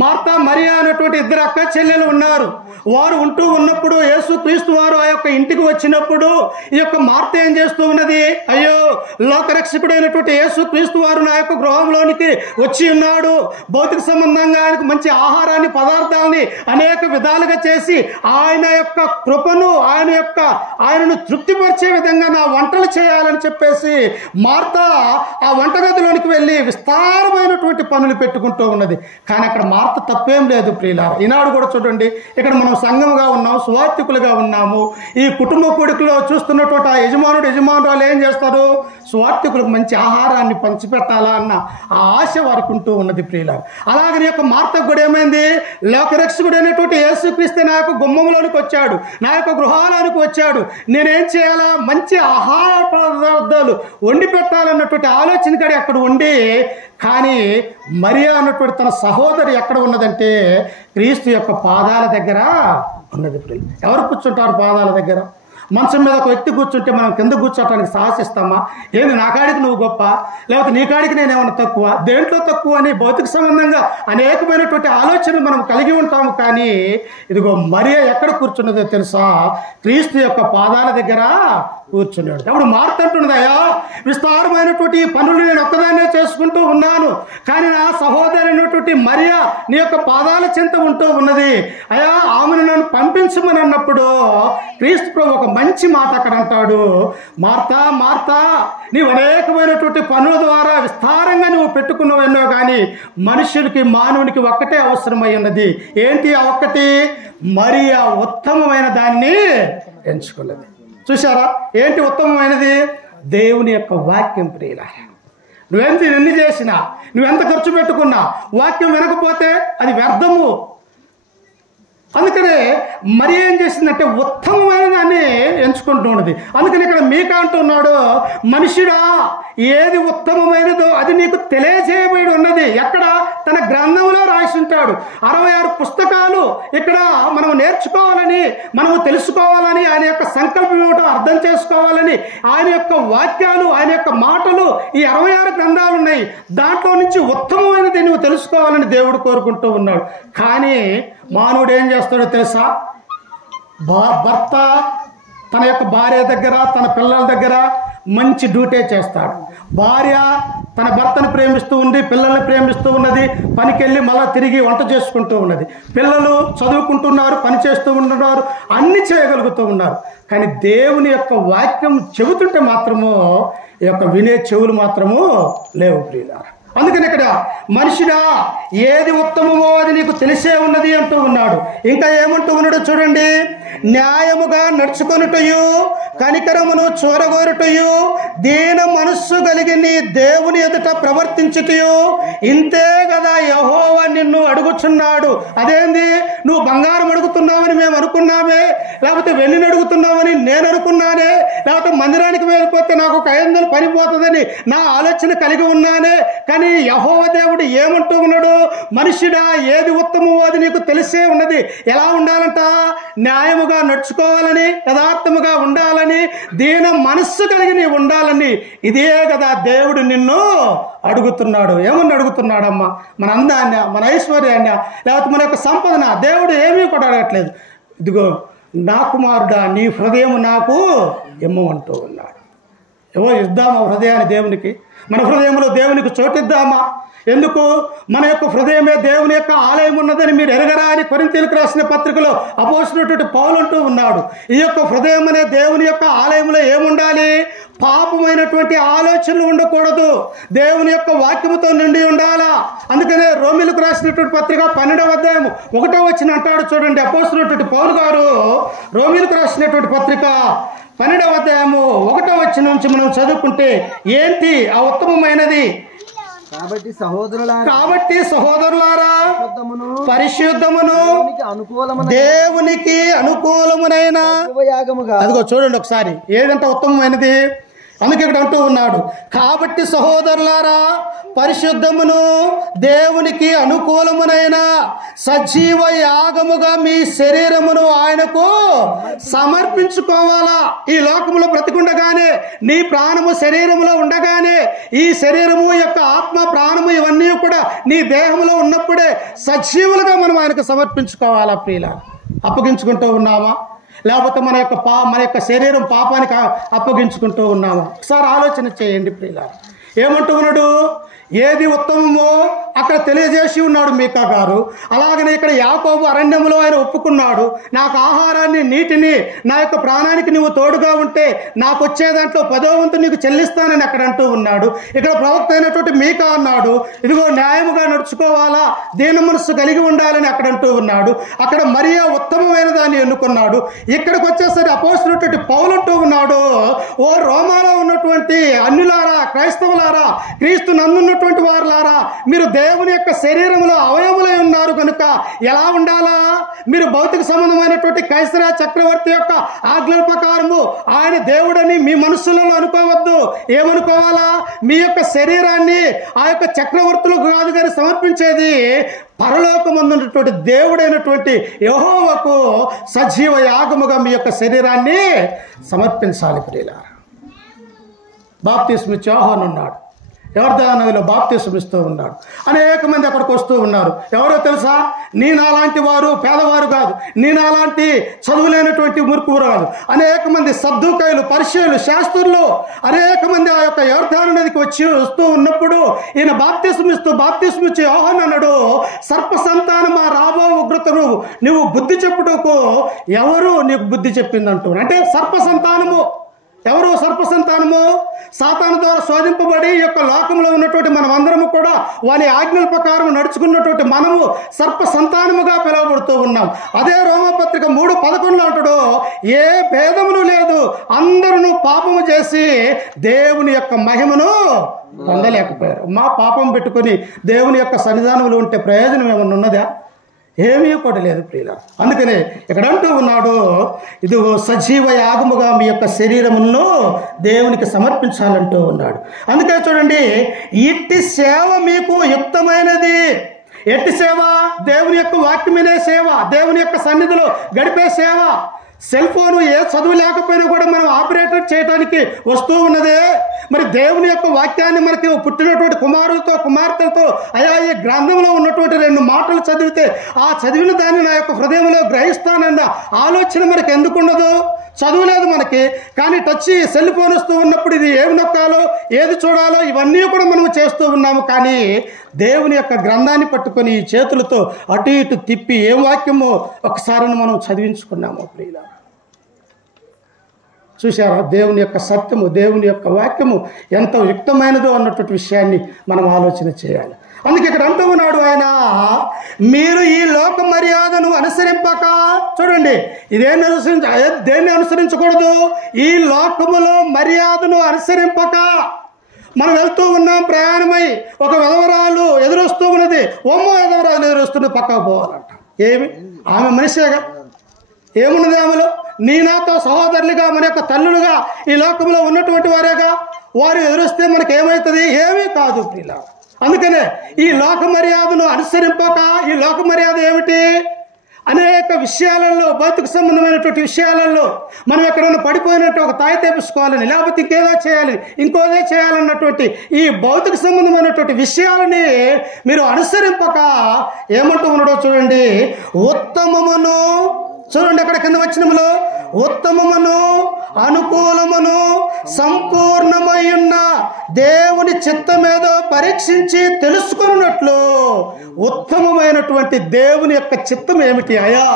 మార్తా మరియా అనేటువంటి ఇద్దరు అక్క చెల్లెలు ఉన్నారు. వారు ఉంటూ ఉన్నప్పుడు యేసుక్రీస్తు వారు ఆ యొక్క ఇంటికి వచ్చినప్పుడు ఈ యొక్క మార్త ఏం చేస్తూ ఉన్నది? అయ్యో, లోకరక్షకుడైనటువంటి యేసుక్రీస్తు వారు నా యొక్క గృహంలోనికి వచ్చి ఉన్నాడు, భౌతిక సంబంధంగా ఆయనకు మంచి ఆహారాన్ని పదార్థాలని అనేక విధాలుగా చేసి ఆయన యొక్క కృపను ఆయనను తృప్తిపరిచే విధంగా నా వంటలు చేయాలని చెప్పేసి మార్త ఆ వంటగదిలోనికి వెళ్ళి విస్తారమైనటువంటి పనులు పెట్టుకుంటూ ఉన్నది. కానీ అక్కడ మార్త తప్పేం లేదు ప్రియులారా. ఈనాడు కూడా చూడండి, ఇక్కడ మనం సంఘంగా ఉన్నాం, సువార్థికులుగా ఉన్నాము. ఈ కుటుంబ కూడికలో చూస్తున్నటువంటి ఆ యజమానురాలు ఏం చేస్తారు? సువార్థికులకు మంచి ఆహారాన్ని పంచిపెట్టాలా అన్న ఆ ఆశ వారికి ఉంటూ ఉన్నది ప్రియులారా. అలాగే యొక్క మార్తకు కూడా ఏమైంది? లోకరక్షకుడు అనేటువంటి యేసుక్రీస్తు నా యొక్క గుమ్మంలోనికి వచ్చాడు, నా యొక్క గృహాలోనికి వచ్చాడు, నేనేం చేయాలా? మంచి ఆహార పదార్థాలు వండి పెట్టాలన్నటువంటి ఆలోచన కూడా అక్కడ ఉండి, కానీ మరియా అన్నటువంటి తన సహోదరి ఎక్కడ ఉన్నదంటే క్రీస్తు యొక్క పాదాల దగ్గర ఉన్నది. ఎవరు కూర్చుంటారు పాదాల దగ్గర? మంచం మీద ఒక వ్యక్తి కూర్చుంటే మనం కింద కూర్చోటానికి సాహసిస్తామా? ఏంది నా కాడికి నువ్వు గొప్ప, లేకపోతే నీ కాడికి నేనేమన్నా తక్కువ, దేంట్లో తక్కువ అని భౌతిక సంబంధంగా అనేకమైనటువంటి ఆలోచనలు మనం కలిగి ఉంటాము. కానీ ఇదిగో మరియా ఎక్కడ కూర్చున్నదో తెలుసా? క్రీస్తు యొక్క పాదాల దగ్గర కూర్చున్నాడు. అప్పుడు మార్త అంటున్నదయ్యా, విస్తారమైనటువంటి పనులు నేను ఒక్కదాన్నే చేసుకుంటూ ఉన్నాను, కానీ నా సహోదరి అయినటువంటి మరియా నీ యొక్క పాదాల చెంత ఉంటూ ఉన్నది. అయ్యా, ఆమెను నన్ను పంపించమని అన్నప్పుడు క్రీస్తు ప్రభు ఒక మంచి మాట అక్కడ అంటాడు, మార్తా మార్తా, నీవు అనేకమైనటువంటి పనుల ద్వారా విస్తారంగా నువ్వు పెట్టుకున్నావెన్నో, కానీ మనుషుడికి మానవునికి ఒక్కటే అవసరమై ఉన్నది. ఏంటి ఆ ఒక్కటి? మరియా ఉత్తమమైన దాన్ని ఎంచుకున్నది. చూసారా ఏంటి ఉత్తమమైనది? దేవుని యొక్క వాక్యం ప్రియులారా. ఎన్ని చేసినా, నువ్వెంత ఖర్చు పెట్టుకున్నా వాక్యం వినకపోతే అది వ్యర్థము. అందుకనే మరి ఏం చేసిందంటే ఉత్తమమైన దాన్ని ఎంచుకుంటూ ఉన్నది. అందుకని ఇక్కడ మీకా అంటున్నాడు, మనుషుడా ఏది ఉత్తమమైనదో అది నీకు తెలియజేయబడి ఉన్నది. ఎక్కడ? తన గ్రంథంలో రాసి ఉంటాడు. 66 పుస్తకాలు ఇక్కడ మనం నేర్చుకోవాలని, మనము తెలుసుకోవాలని, ఆయన యొక్క సంకల్పం ఏమిటో అర్థం చేసుకోవాలని, ఆయన యొక్క వాక్యాలు, ఆయన యొక్క మాటలు, ఈ 66 గ్రంథాలు ఉన్నాయి. దాంట్లో నుంచి ఉత్తమమైనది నువ్వు తెలుసుకోవాలని దేవుడు కోరుకుంటూ ఉన్నాడు. కానీ మానవుడు ఏం చేస్తాడో తెలుసా? భర్త తన యొక్క భార్య దగ్గర, తన పిల్లల దగ్గర మంచి డ్యూటీ చేస్తాడు. భార్య తన భర్తను ప్రేమిస్తూ ఉంది, పిల్లల్ని ప్రేమిస్తూ ఉన్నది, పనికెళ్ళి మళ్ళీ తిరిగి వంట చేసుకుంటూ ఉన్నది. పిల్లలు చదువుకుంటున్నారు, పని చేస్తూ ఉంటున్నారు, అన్ని చేయగలుగుతూ ఉన్నారు. కానీ దేవుని యొక్క వాక్యం చెబుతుంటే మాత్రము ఈ యొక్క వినే చెవులు మాత్రము లేవు ప్రియులారా. అందుకని ఇక్కడ మనిషిగా ఏది ఉత్తమమో అది నీకు తెలిసే ఉన్నది అంటూ ఉన్నాడు. ఇంకా ఏమంటూ ఉన్నాడో చూడండి, న్యాయముగా నడుచుకొనుటయు, కనికరమును చూరగోరుటయు, దీన మనస్సు కలిగి నీ దేవుని ఎదుట ప్రవర్తించుటయు, ఇంతే కదా యెహోవా నిన్ను అడుగుచున్నాడు. అదేంది? నువ్వు బంగారం అడుగుతున్నావని మేము అనుకున్నామే, లేకపోతే వెన్నిని అడుగుతున్నావని నేను అనుకున్నానే, లేకపోతే మందిరానికి వెళ్ళిపోతే నాకు ఒక 500 పనిపోతుందని నా ఆలోచన కలిగి ఉన్నానే. కానీ యెహోవా దేవుడు ఏమంటూ ఉన్నాడు? మనుషుడా ఏది ఉత్తమమో అది నీకు తెలిసే ఉన్నది. ఎలా ఉండాలంట? న్యాయముగా నడుచుకోవాలని, యథార్థముగా ఉండాలని, దీన మనస్సు కలిగి నీవు ఉండాలని. ఇదే కదా దేవుడు నిన్ను అడుగుతున్నాడు. ఏమని అడుగుతున్నాడమ్మా? మన అందాన్ని, మన ఐశ్వర్యాన్ని, లేకపోతే మన యొక్క సంపదన దేవుడు ఏమీ కూడా అడగట్లేదు. ఇదిగో నా కుమారుడా, నీ హృదయం నాకు ఇమ్మమంటూ ఉన్నాడు. ఇద్దామా హృదయాన్ని దేవునికి? మన హృదయంలో దేవునికి చోటిద్దామా? ఎందుకు? మన యొక్క హృదయమే దేవుని యొక్క ఆలయం ఉన్నదని మీరు ఎరగరా అని కొరింథీయులకు రాసిన పత్రికలో అపోస్తలుడైనటువంటి పౌలు అంటూ ఉన్నాడు. ఈ యొక్క హృదయం అనే దేవుని యొక్క ఆలయంలో ఏముండాలి? పాపమైనటువంటి ఆలోచనలు ఉండకూడదు, దేవుని యొక్క వాక్యముతో నిండి ఉండాలా. అందుకనే రోమీయులకు రాసినటువంటి పత్రిక 12వ అధ్యాయం 1వ వచనం అంటాడు చూడండి. అపోస్తలుడైనటువంటి పౌలు గారు రోమీయులకు రాసినటువంటి పత్రిక 12వ అధ్యాయము 1వ వచనం నుంచి మనం చదువుకుంటే ఏంటి ఆ ఉత్తమమైనది? కాబట్టి సహోదరులారా పరిశుద్ధమును దేవునికి అనుకూలమునైన అదిగో చూడండి ఒకసారి, ఏదంటే ఉత్తమమైనది. అందుకే ఇక్కడ అంటూ ఉన్నాడు, కాబట్టి సహోదరులారా పరిశుద్ధమును దేవునికి అనుకూలమునైన సజీవ యాగముగా మీ శరీరమును ఆయనకు సమర్పించుకోవాలా. ఈ లోకములో బ్రతికుండగానే, నీ ప్రాణము శరీరములో ఉండగానే, ఈ శరీరము యొక్క ఆత్మ ప్రాణము ఇవన్నీ కూడా నీ దేహంలో ఉన్నప్పుడే సజీవులుగా మనం ఆయనకు సమర్పించుకోవాలా. ప్రియుల, అప్పగించుకుంటూ ఉన్నామా? లేకపోతే మన యొక్క శరీరం పాపానికి అప్పగించుకుంటూ ఉన్నామా? ఒకసారి ఆలోచన చేయండి ప్రియుల. ఏమంటూ ఉన్నాడు? ఏది ఉత్తమమో అక్కడ తెలియజేసి ఉన్నాడు మీకా గారు. అలాగనే ఇక్కడ యాకోబు అరణ్యంలో ఆయన ఒప్పుకున్నాడు, నాకు ఆహారాన్ని నీటిని నా యొక్క ప్రాణానికి నువ్వు తోడుగా ఉంటే నాకు వచ్చే దాంట్లో 10వ వంతు నీకు చెల్లిస్తానని అక్కడ అంటూ ఉన్నాడు. ఇక్కడ ప్రవక్త అయినటువంటి మీకా అన్నాడు, ఇదిగో న్యాయముగా నడుచుకోవాలా, దీన మనస్సు కలిగి ఉండాలని అక్కడ అంటూ ఉన్నాడు. అక్కడ మరియా ఉత్తమమైన దాన్ని ఎన్నుకున్నాడు. ఇక్కడికి వచ్చేసరికి అపోస్తలుడైనటువంటి పౌలు అంటూ ఉన్నాడు, ఓ రోమాలో ఉన్నటువంటి అన్యులారా, క్రైస్తవులారా, క్రీస్తు నందున్నటువంటి వారులారా, మీరు దేవుని యొక్క శరీరంలో అవయములై ఉన్నారు కనుక ఎలా ఉండాలా? మీరు భౌతిక సంబంధమైనటువంటి కైసరా చక్రవర్తి యొక్క ఆజ్ఞల ప్రకారము ఆయన దేవుడని మీ మనస్సులలో అనుకోవద్దు. ఏమనుకోవాలా? మీ యొక్క శరీరాన్ని ఆ యొక్క చక్రవర్తులకు కాదు కానీ సమర్పించేది పరలోకమందున్నటువంటి దేవుడైనటువంటి యెహోవాకు సజీవ యాగముగా మీ యొక్క శరీరాన్ని సమర్పించాలి. ప్రియులారా, బాప్తిస్మ యోహాను ఉన్నాడు, యోర్దాను నదిలో బాప్తిస్మ ఇస్తూ ఉన్నాడు. అనేక మంది అక్కడికి వస్తూ ఉన్నారు. ఎవరో తెలుసా? నీ నాలాంటి వారు పేదవారు కాదు, నీ నాలాంటి చదువులేనటువంటి మూర్ఖులు కాదు. అనేక మంది సద్దూకైలు, పరిచయులు, శాస్త్రులు అనేక మంది ఆ యొక్క యోర్దాను నదికి వస్తూ ఉన్నప్పుడు ఈయన బాప్తిస్మ ఇచ్చి యోహాను అన్నాడు, సర్ప సంతానమా, రాబో ఉగ్రతను నువ్వు బుద్ధి చెప్పుటకు ఎవరు నీకు బుద్ధి చెప్పిందంటూ. అంటే సర్ప సంతానము ఎవరు? సర్ప సంతానము సాతాను ద్వారా శోధింపబడి ఈ యొక్క లోకంలో ఉన్నటువంటి మనమందరము కూడా వాని ఆజ్ఞల ప్రకారం నడుచుకున్నటువంటి మనము సర్ప సంతానముగా పిలువబడుతూ ఉన్నాం. అదే రోమపత్రిక 3:11 అంటాడు, ఏ భేదమును లేదు, అందరూ పాపము చేసి దేవుని యొక్క మహిమను పొందలేకపోయారు. మా పాపం పెట్టుకొని దేవుని యొక్క సన్నిధానంలో ఉంటే ప్రయోజనం ఏమన్నా ఉన్నదా? ఏమీ కూడా లేదు ప్రియుల. అందుకనే ఇక్కడ అంటూ ఉన్నాడు, ఇది సజీవ యాగముగా మీ యొక్క శరీరమును దేవునికి సమర్పించాలంటూ ఉన్నాడు. అందుకే చూడండి, ఇట్టి సేవ మీకు యుక్తమైనది. ఎట్టి సేవ? దేవుని యొక్క వాక్యమనే సేవ, దేవుని యొక్క సన్నిధిలో గడిపే సేవ. సెల్ ఫోను ఏ చదువు లేకపోయినా కూడా మనం ఆపరేటర్ చేయడానికి వస్తూ ఉన్నదే. మరి దేవుని యొక్క వాక్యాన్ని మనకి పుట్టినటువంటి కుమారులతో కుమార్తెలతో అయా ఈ గ్రంథంలో ఉన్నటువంటి 2 మాటలు చదివితే ఆ చదివిన దాన్ని నా యొక్క హృదయంలో గ్రహిస్తానన్న ఆలోచన మనకి ఎందుకు ఉండదు? చదువులేదు మనకి, కానీ టచ్ సెల్ ఫోన్ వస్తూ ఉన్నప్పుడు ఇది ఏమి నొక్కాలో, ఏది చూడాలో ఇవన్నీ కూడా మనం చేస్తూ ఉన్నాము. కానీ దేవుని యొక్క గ్రంథాన్ని పట్టుకొని ఈ చేతులతో అటు ఇటు తిప్పి ఏం వాక్యమో ఒకసారి మనం చదివించుకున్నాము ప్రియులారా. చూసారా? దేవుని యొక్క సత్యము, దేవుని యొక్క వాక్యము ఎంత యుక్తమైనదో అన్నటువంటి విషయాన్ని మనం ఆలోచన చేయాలి. అందుకే ఇక్కడ అంటూ ఉన్నాడు ఆయన, మీరు ఈ లోక మర్యాదను అనుసరింపక. చూడండి, దేన్ని అనుసరించకూడదు? ఈ లోకములో మర్యాదను అనుసరింపక. మనం వెళ్తూ ఉన్నాం, ప్రయాణమై ఒక విధవరాలు ఎదురొస్తూ ఉన్నది. విధవరాలు ఎదురొస్తున్నది, పక్కకు పోవాలంట. ఏమి? ఆమె మనిషేగా, ఏమున్నది ఆమెలో? నీ నాతో సహోదరులుగా, మన యొక్క తల్లులుగా ఈ లోకంలో ఉన్నటువంటి వారేగా. వారు ఎదురొస్తే మనకి ఏమవుతుంది? ఏమీ కాదు ప్రియుల. అందుకనే ఈ లోక మర్యాదను అనుసరింపక. ఈ లోక మర్యాద ఏమిటి? అనేక విషయాలలో, భౌతిక సంబంధమైనటువంటి విషయాలలో మనం ఎక్కడైనా పడిపోయినట్టు ఒక తాయి తెప్పించుకోవాలని, లేకపోతే ఇంకేదో చేయాలని, ఇంకోదే చేయాలన్నటువంటి ఈ భౌతిక సంబంధమైనటువంటి విషయాలని మీరు అనుసరింపక ఏమంటూ ఉన్నాడో చూడండి, ఉత్తమమును. చూడండి అక్కడ కింద వచనములో, ఉత్తమమును అనుకూలమును సంపూర్ణమై ఉన్న దేవుని చిత్తమేదో పరీక్షించి తెలుసుకున్నట్లు ఉత్తమమైనటువంటి దేవుని యొక్క చిత్తం ఏమిటి అయా?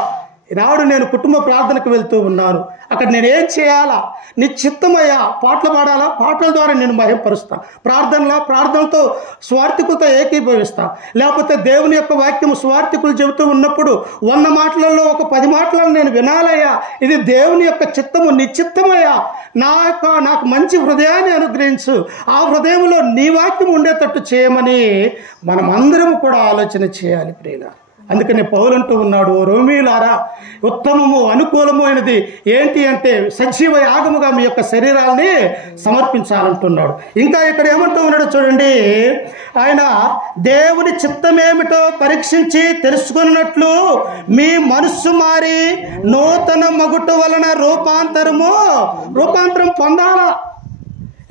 ఈనాడు నేను కుటుంబ ప్రార్థనకు వెళ్తూ ఉన్నాను. అక్కడ నేను ఏం చేయాలా? నీ చిత్తమయ్యా. పాటలు పాడాలా? పాటల ద్వారా నేను మహిమపరుస్తా. ప్రార్థనతో స్వార్థికులతో ఏకీభవిస్తా. లేకపోతే దేవుని యొక్క వాక్యం స్వార్థికులు చెబుతూ ఉన్నప్పుడు 100 మాటలలో ఒక 10 మాటలను నేను వినాలయ్యా. ఇది దేవుని యొక్క చిత్తము, నీ చిత్తమయ్యా. నాకు మంచి హృదయాన్ని అనుగ్రహించు. ఆ హృదయంలో నీ వాక్యం ఉండేటట్టు చేయమని మనమందరం కూడా ఆలోచన చేయాలి ప్రియుల. అందుకని పౌలు అంటూ ఉన్నాడు, రోమీయులారా, ఉత్తమము అనుకూలమైనది ఏంటి అంటే సజీవ యాగముగా మీ యొక్క శరీరాల్ని సమర్పించాలంటున్నాడు. ఇంకా ఇక్కడ ఏమంటూ ఉన్నాడు చూడండి, ఆయన దేవుని చిత్తమేమిటో పరీక్షించి తెలుసుకున్నట్లు మీ మనస్సు మారి నూతన మగుట వలన రూపాంతరం పొందాలా.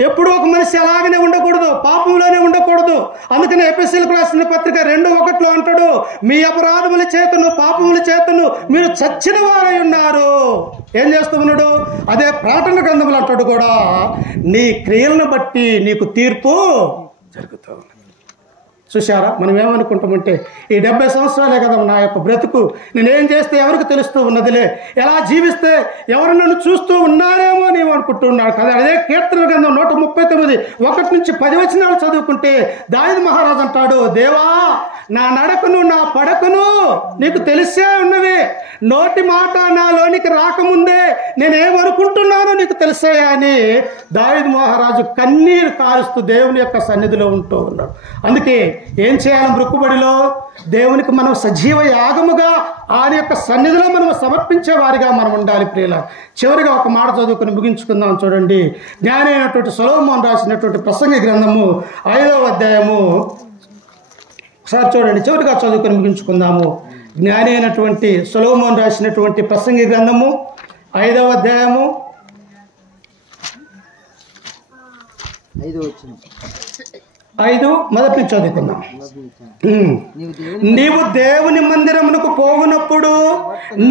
ఎప్పుడు ఒక మనిషి అలాగనే ఉండకూడదు, పాపంలోనే ఉండకూడదు. అందుకని ఎఫెసీయులకు రాసిన పత్రిక 2:1 అంటాడు, మీ అపరాధముల చేతను పాపముల చేతను మీరు చచ్చిన వారై ఉన్నారు. ఏం చేస్తూ ఉన్నాడు? అదే ప్రకటన గ్రంథములు అంటాడు కూడా, నీ క్రియలను బట్టి నీకు తీర్పు జరుగుతూ ఉంది. చూశారా? మనం ఏమనుకుంటామంటే ఈ 70 సంవత్సరాలే కదా నా యొక్క బ్రతుకు, నేనేం చేస్తే ఎవరికి తెలుస్తూ ఉన్నదిలే, ఎలా జీవిస్తే ఎవరు నన్ను చూస్తూ ఉన్నారేమో నీవు అనుకుంటున్నాడు కదా. అదే కీర్తన గ్రంథం 139 1-10 వచనాలు చదువుకుంటే దావీదు మహారాజు అంటాడు, దేవా నా నడకను నా పడకను నీకు తెలిసే ఉన్నవి, నోటి మాట నాలోనికి రాకముందే నేనేమనుకుంటున్నానో నీకు తెలిసాయా అని దావీదు మహారాజు కన్నీరు కారుస్తూ దేవుని యొక్క సన్నిధిలో ఉంటూ ఉన్నాడు. అందుకే ఏం చేయాలి? మృక్కుబడిలో దేవునికి మనం సజీవ యాగముగా ఆయన యొక్క సన్నిధిలో మనం సమర్పించే వారిగా మనం ఉండాలి ప్రియుల. చివరిగా ఒక మాట చదువుకుని ముగించుకుందాం. చూడండి, జ్ఞాని అయినటువంటి సొలొమోను రాసినటువంటి ప్రసంగి గ్రంథము 5వ అధ్యాయము ఒకసారి చూడండి, చివరిగా చదువుకుని ముగించుకుందాము. జ్ఞాని అయినటువంటి సొలొమోను రాసినటువంటి ప్రసంగి గ్రంథము 5వ అధ్యాయము 5 మొదటి నుంచి చదువుకుందాం. నీవు దేవుని మందిరమునకు పోవునప్పుడు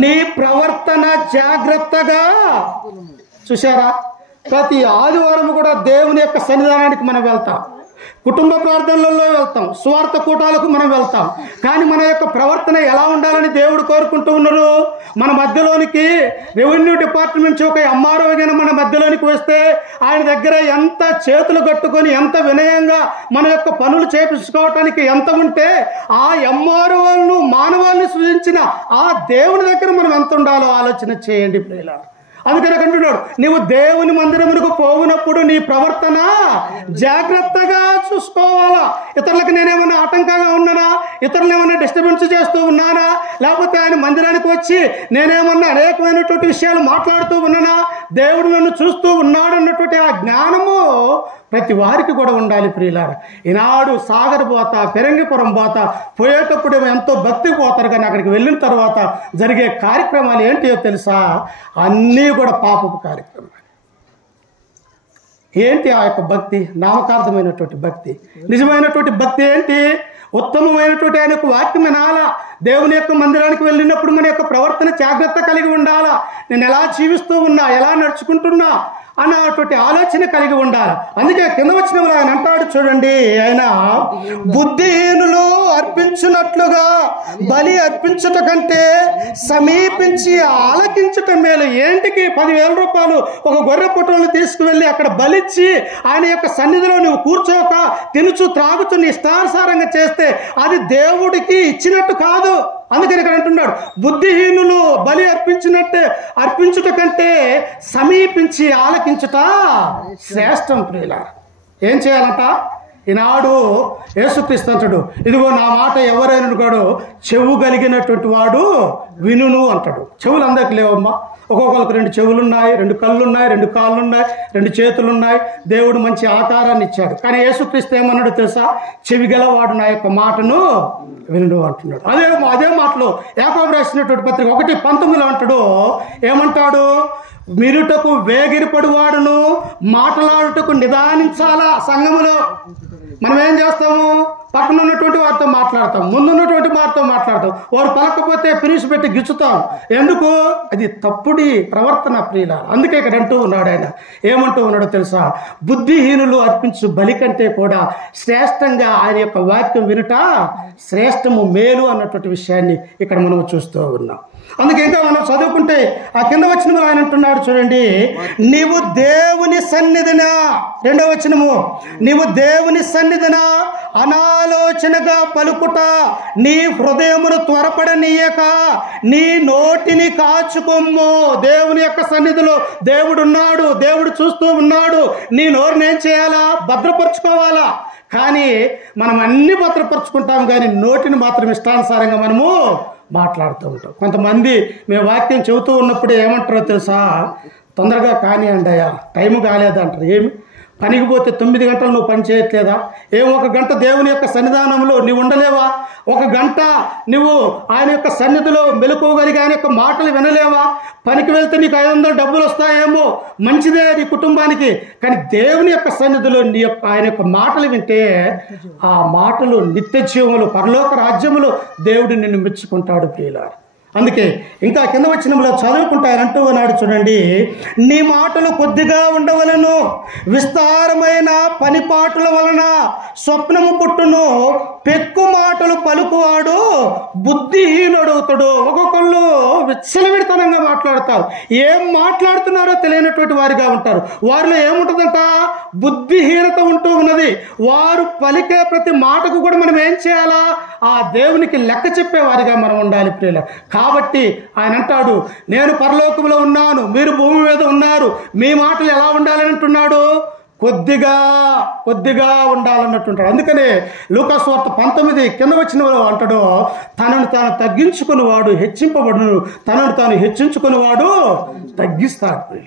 నీ ప్రవర్తన జాగ్రత్తగా. చూశారా? ప్రతి ఆదివారం కూడా దేవుని యొక్క సన్నిధానానికి మనం వెళ్తాం, కుటుంబ ప్రార్థనలలో వెళ్తాం, స్వార్థ కూటాలకు మనం వెళ్తాం. కానీ మన యొక్క ప్రవర్తన ఎలా ఉండాలని దేవుడు కోరుకుంటూ ఉన్నారు. మన మధ్యలోనికి రెవెన్యూ డిపార్ట్మెంట్ ఒక ఎంఆర్ఓ మన మధ్యలోనికి వస్తే ఆయన దగ్గర ఎంత చేతులు కట్టుకొని ఎంత వినయంగా మన యొక్క పనులు చేపించుకోవటానికి ఎంత ఉంటే, ఆ ఎంఆర్ఓలను మానవాళ్ళని సృజించిన ఆ దేవుని దగ్గర మనం ఎంత ఉండాలో ఆలోచన చేయండి ప్రియులారా. అందుకని అంటున్నాడు, నీవు దేవుని మందిరమునకు పోవునప్పుడు నీ ప్రవర్తన జాగ్రత్తగా చూసుకోవాలా. ఇతరులకు నేనేమన్నా ఆటంకంగా ఉన్నానా? ఇతరులు ఏమన్నా డిస్టర్బెన్స్ చేస్తూ ఉన్నానా? లేకపోతే ఆయన మందిరానికి వచ్చి నేనేమన్నా అనేకమైనటువంటి విషయాలు మాట్లాడుతూ ఉన్నానా? దేవుడు నన్ను చూస్తూ ఉన్నాడు అన్నటువంటి ఆ జ్ఞానము ప్రతి వారికి కూడా ఉండాలి ప్రియులారా. ఈనాడు సాగర్ పోతా, పెరంగిపురం పోతా, పోయేటప్పుడు ఎంతో భక్తికి పోతారు, కానీ అక్కడికి వెళ్ళిన తర్వాత జరిగే కార్యక్రమాలు ఏంటియో తెలుసా? అన్నీ కూడా పాపపు కార్యక్రమాలు. ఏంటి ఆ యొక్క భక్తి? నామకార్థమైనటువంటి భక్తి. నిజమైనటువంటి భక్తి ఏంటి? ఉత్తమమైనటువంటి ఆయన యొక్క వాక్యం వినాలా. దేవుని యొక్క మందిరానికి వెళ్ళినప్పుడు మన యొక్క ప్రవర్తన జాగ్రత్త కలిగి ఉండాలా. నేను ఎలా జీవిస్తూ ఉన్నా, ఎలా నడుచుకుంటున్నా అన్నటువంటి ఆలోచన కలిగి ఉండాలి. అందుకే కింద వచ్చిన ఆయన అంటాడు చూడండి, ఆయన బుద్ధిహీనులు అర్పించినట్లుగా బలి అర్పించుట కంటే సమీపించి ఆలకించటం మేలు. ఏంటికి 10,000 రూపాయలు ఒక గొర్రె పుట్టలను తీసుకువెళ్ళి అక్కడ బలిచ్చి ఆయన యొక్క సన్నిధిలో నువ్వు కూర్చోక తినుచు త్రాగుతూ నీ ఇష్టానుసారంగా చేస్తే అది దేవుడికి ఇచ్చినట్టు కాదు. అందుకని ఇక్కడ అంటున్నాడు, బుద్ధిహీనులు బలి అర్పించుట కంటే సమీపించి ఆలకించుట శ్రేష్టం ప్రియులారా. ఏం చేయాలంట? ఈనాడు యేసుక్రీస్తు అంటాడు, ఇదిగో నా మాట ఎవరైనా చెవు కలిగినటువంటి వాడు వినును అంటాడు. చెవులు అందరికి లేవమ్మా. ఒక్కొక్కరికి 2 చెవులున్నాయి, 2 కళ్ళున్నాయి, 2 కాళ్ళున్నాయి, 2 చేతులున్నాయి. దేవుడు మంచి ఆకారాన్ని ఇచ్చాడు. కానీ యేసుక్రీస్తు ఏమన్నాడు తెలుసా? చెవిగలవాడు నా యొక్క మాటను వినుడు అంటున్నాడు. అదే మాటలు యాకోబు రాసినటువంటి పత్రిక 1:19 అంటాడు. ఏమంటాడు? మిరుటకు వేగిరపడివాడును మాట్లాడుటకు నిదానించాలా. సంఘములో మనం ఏం చేస్తాము? పక్కన ఉన్నటువంటి వారితో మాట్లాడతాం, ముందున్నటువంటి వారితో మాట్లాడతాం. వారు పలకపోతే పిలిచి పెట్టి గిచ్చుతాం. ఎందుకు? అది తప్పుడి ప్రవర్తన ప్రియుల. అందుకే ఇక్కడ అంటూ ఉన్నాడు ఆయన. ఏమంటూ ఉన్నాడో తెలుసా? బుద్ధిహీనులు అర్పించు బలి కంటే కూడా శ్రేష్టంగా ఆయన యొక్క వాక్యం వినుట శ్రేష్టము, మేలు అన్నటువంటి విషయాన్ని ఇక్కడ మనం చూస్తూ ఉన్నాం. అందుకే ఇంకా మనం చదువుకుంటే ఆ కింద వచనము ఆయన అంటున్నాడు చూడండి, నీవు దేవుని సన్నిధిన, 2వ వచనము, నీవు దేవుని సన్నిధిన అనాలోచనగా పలుకుట, నీ హృదయమును త్వరపడనీయక నీ నోటిని కాచుకొమ్ము. దేవుని యొక్క సన్నిధిలో దేవుడు ఉన్నాడు, దేవుడు చూస్తూ ఉన్నాడు. నీ నోరుని ఏం చేయాలా? భద్రపరుచుకోవాలా. కానీ మనం అన్ని భద్రపరుచుకుంటాం, కానీ నోటిని మాత్రం ఇష్టానుసారంగా మనము మాట్లాడుతూ ఉంటాం. కొంతమంది మేము వాక్యం చెబుతూ ఉన్నప్పుడు ఏమంటారో తెలుసా? తొందరగా కానివ్వండి అయ్యా, టైం కాలేదంటారు. ఏమి పనికి పోతే 9 గంటలు నువ్వు పని చేయట్లేదా? 1 గంట దేవుని యొక్క సన్నిధానంలో నువ్వు ఉండలేవా? 1 గంట నువ్వు ఆయన యొక్క సన్నిధిలో మెలుకోగలిగి ఆయన యొక్క మాటలు వినలేవా? పనికి వెళ్తే నీకు 500 డబ్బులు వస్తాయేమో, మంచిదే నీ కుటుంబానికి. కానీ దేవుని యొక్క సన్నిధిలో ఆయన యొక్క మాటలు వింటే ఆ మాటలు నిత్య జీవములు, పరలోక రాజ్యములు దేవుడు నిన్ను మెచ్చుకుంటాడు ప్రియులారా. అందుకే ఇంకా కింద వచనంలో చదువుకుంటారంటూ ఉన్నాడు చూడండి, నీ మాటలు కొద్దిగా ఉండవలను, విస్తారమైన పనిపాటుల వలన స్వప్నము పుట్టును, పెక్కు మాటలు పలుకువాడు బుద్ధిహీనుడవుతాడు. ఒక్కొక్కళ్ళు విచ్చలవిడితనంగా మాట్లాడతారు. ఏం మాట్లాడుతున్నారో తెలియనటువంటి వారిగా ఉంటారు. వారిలో ఏముంటుందంట? బుద్ధిహీనత ఉంటూ ఉన్నది. వారు పలికే ప్రతి మాటకు కూడా మనం ఏం చేయాలా? ఆ దేవునికి లెక్క చెప్పేవారిగా మనం ఉండాలి ప్రియుల. కాబట్టి ఆయన అంటాడు, నేను పరలోకంలో ఉన్నాను, మీరు భూమి మీద ఉన్నారు, మీ మాటలు ఎలా ఉండాలని అంటున్నాడు? కొద్దిగా ఉండాలన్నట్టుంటాడు. అందుకనే లూకాసు వార్త 19 కింద వచ్చిన అంటాడు, తనను తాను తగ్గించుకుని వాడు హెచ్చింపబడును, తనను తాను హెచ్చించుకుని వాడు తగ్గిస్తాడు.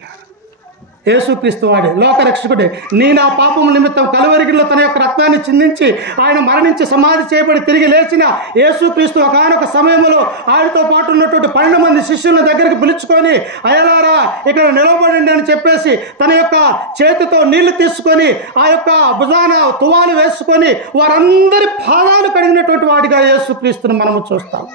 యేసుక్రీస్తు వాడే లోకరక్షకుడే. నీ నా పాపము నిమిత్తం కలువరిగిలో తన యొక్క రక్తాన్ని చిందించి ఆయన మరణించి సమాధి చేయబడి తిరిగి లేచిన యేసుక్రీస్తు ఒకనొక సమయంలో ఆయనతో పాటు ఉన్నటువంటి 12 మంది శిష్యుల దగ్గరికి పిలుచుకొని, అయ్యలారా ఇక్కడ నిలబడండి అని చెప్పేసి తన యొక్క చేతితో నీళ్లు తీసుకొని ఆ యొక్క భుజాన తువాలు వేసుకొని వారందరి పాదాలు కడిగినటువంటి వాడిగా యేసుక్రీస్తుని మనము చూస్తాం.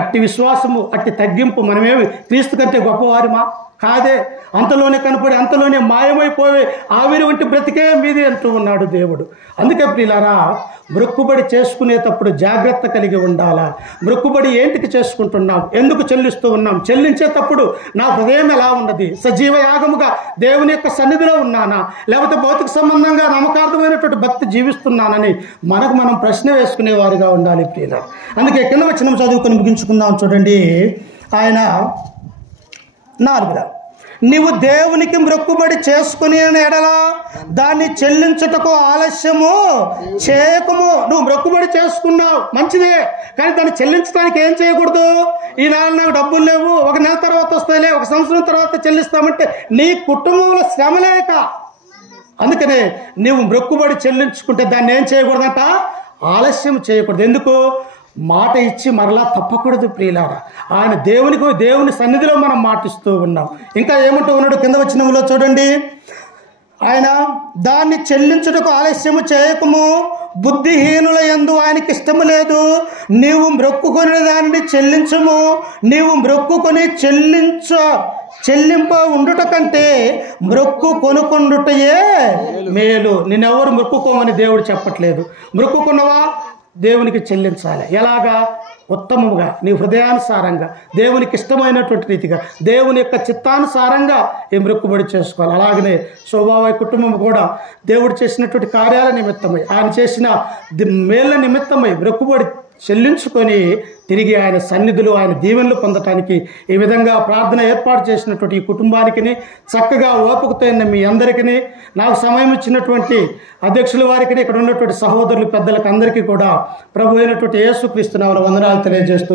అట్టి విశ్వాసము, అట్టి తగ్గింపు. మనమేమి క్రీస్తు కంటే గొప్పవారిమా? కాదే. అంతలోనే కనపడి అంతలోనే మాయమైపోయి ఆవిరి వంటి బ్రతికే మీది అంటూ ఉన్నాడు దేవుడు. అందుకే ప్రియులారా, మొక్కుబడి చేసుకునేటప్పుడు జాగ్రత్త కలిగి ఉండాలా. మొక్కుబడి ఏంటికి చేసుకుంటున్నాం? ఎందుకు చెల్లిస్తూ ఉన్నాం? చెల్లించేటప్పుడు నా హృదయం ఎలా ఉన్నది? సజీవ యాగముగా దేవుని యొక్క సన్నిధిలో ఉన్నానా, లేకపోతే భౌతిక సంబంధంగా నమ్మకార్థమైనటువంటి భక్తి జీవిస్తున్నానని మనకు మనం ప్రశ్న వేసుకునే వారిగా ఉండాలి ప్రియులారా. అందుకే కింద వచనం చదువుకొని ముగించుకుందాం చూడండి. ఆయన 4 నీవు దేవునికి మొక్కుబడి చేసుకుని ఎడల దాన్ని చెల్లించుటకు ఆలస్యము చేయకము. నువ్వు మొక్కుబడి చేసుకున్నావు, మంచిదే. కానీ దాన్ని చెల్లించడానికి ఏం చేయకూడదు? ఈ నెల నాకు డబ్బులు లేవు, 1 నెల తర్వాత వస్తాయిలే, 1 సంవత్సరం తర్వాత చెల్లిస్తామంటే నీ కుటుంబంలో శ్రమ లేక. అందుకనే నీవు మొక్కుబడి చెల్లించుకుంటే దాన్ని ఏం చేయకూడదంట? ఆలస్యం చేయకూడదు. ఎందుకు? మాట ఇచ్చి మరలా తప్పకూడదు ప్రియులారా. ఆయన దేవుని సన్నిధిలో మనం మాటిస్తూ ఉన్నాం. ఇంకా ఏమంటూ ఉన్నాడు కింద వచనంలో చూడండి, ఆయన దాన్ని చెల్లించుటకు ఆలస్యము చేయకము, బుద్ధిహీనుల యందు ఆయనకి ఇష్టము లేదు. నీవు మొక్కుకొని దానిని చెల్లించము. నీవు మొక్కుకొని చెల్లింప ఉండుట కంటే మొక్కు కొనుక్కుండుటయే మేలు. నిన్నెవరు మొక్కుకోమని దేవుడు చెప్పట్లేదు. మొక్కుకున్నవా? దేవునికి చెల్లించాలి. ఎలాగా? ఉత్తమముగా, నీ హృదయానుసారంగా, దేవునికి ఇష్టమైనటువంటి రీతిగా, దేవుని యొక్క చిత్తానుసారంగా ఈ మొక్కుబడి చేసుకోవాలి. అలాగనే శోభావాయి కుటుంబం కూడా దేవుడు చేసినటువంటి కార్యాల నిమిత్తమై, ఆయన చేసిన మేళ్ళ నిమిత్తమై మొక్కుబడి చెల్లించుకొని తిరిగి ఆయన సన్నిధులు, ఆయన దీవెనలు పొందటానికి ఈ విధంగా ప్రార్థన ఏర్పాటు చేసినటువంటి ఈ కుటుంబానికి, చక్కగా ఓపికతో మీ అందరికీ, నాకు సమయం ఇచ్చినటువంటి అధ్యక్షుల వారికి, ఇక్కడ ఉన్నటువంటి సహోదరులు, పెద్దలకు అందరికీ కూడా ప్రభు అయినటువంటి యేసుక్రీస్తు నామమున వందనాలు తెలియజేస్తూ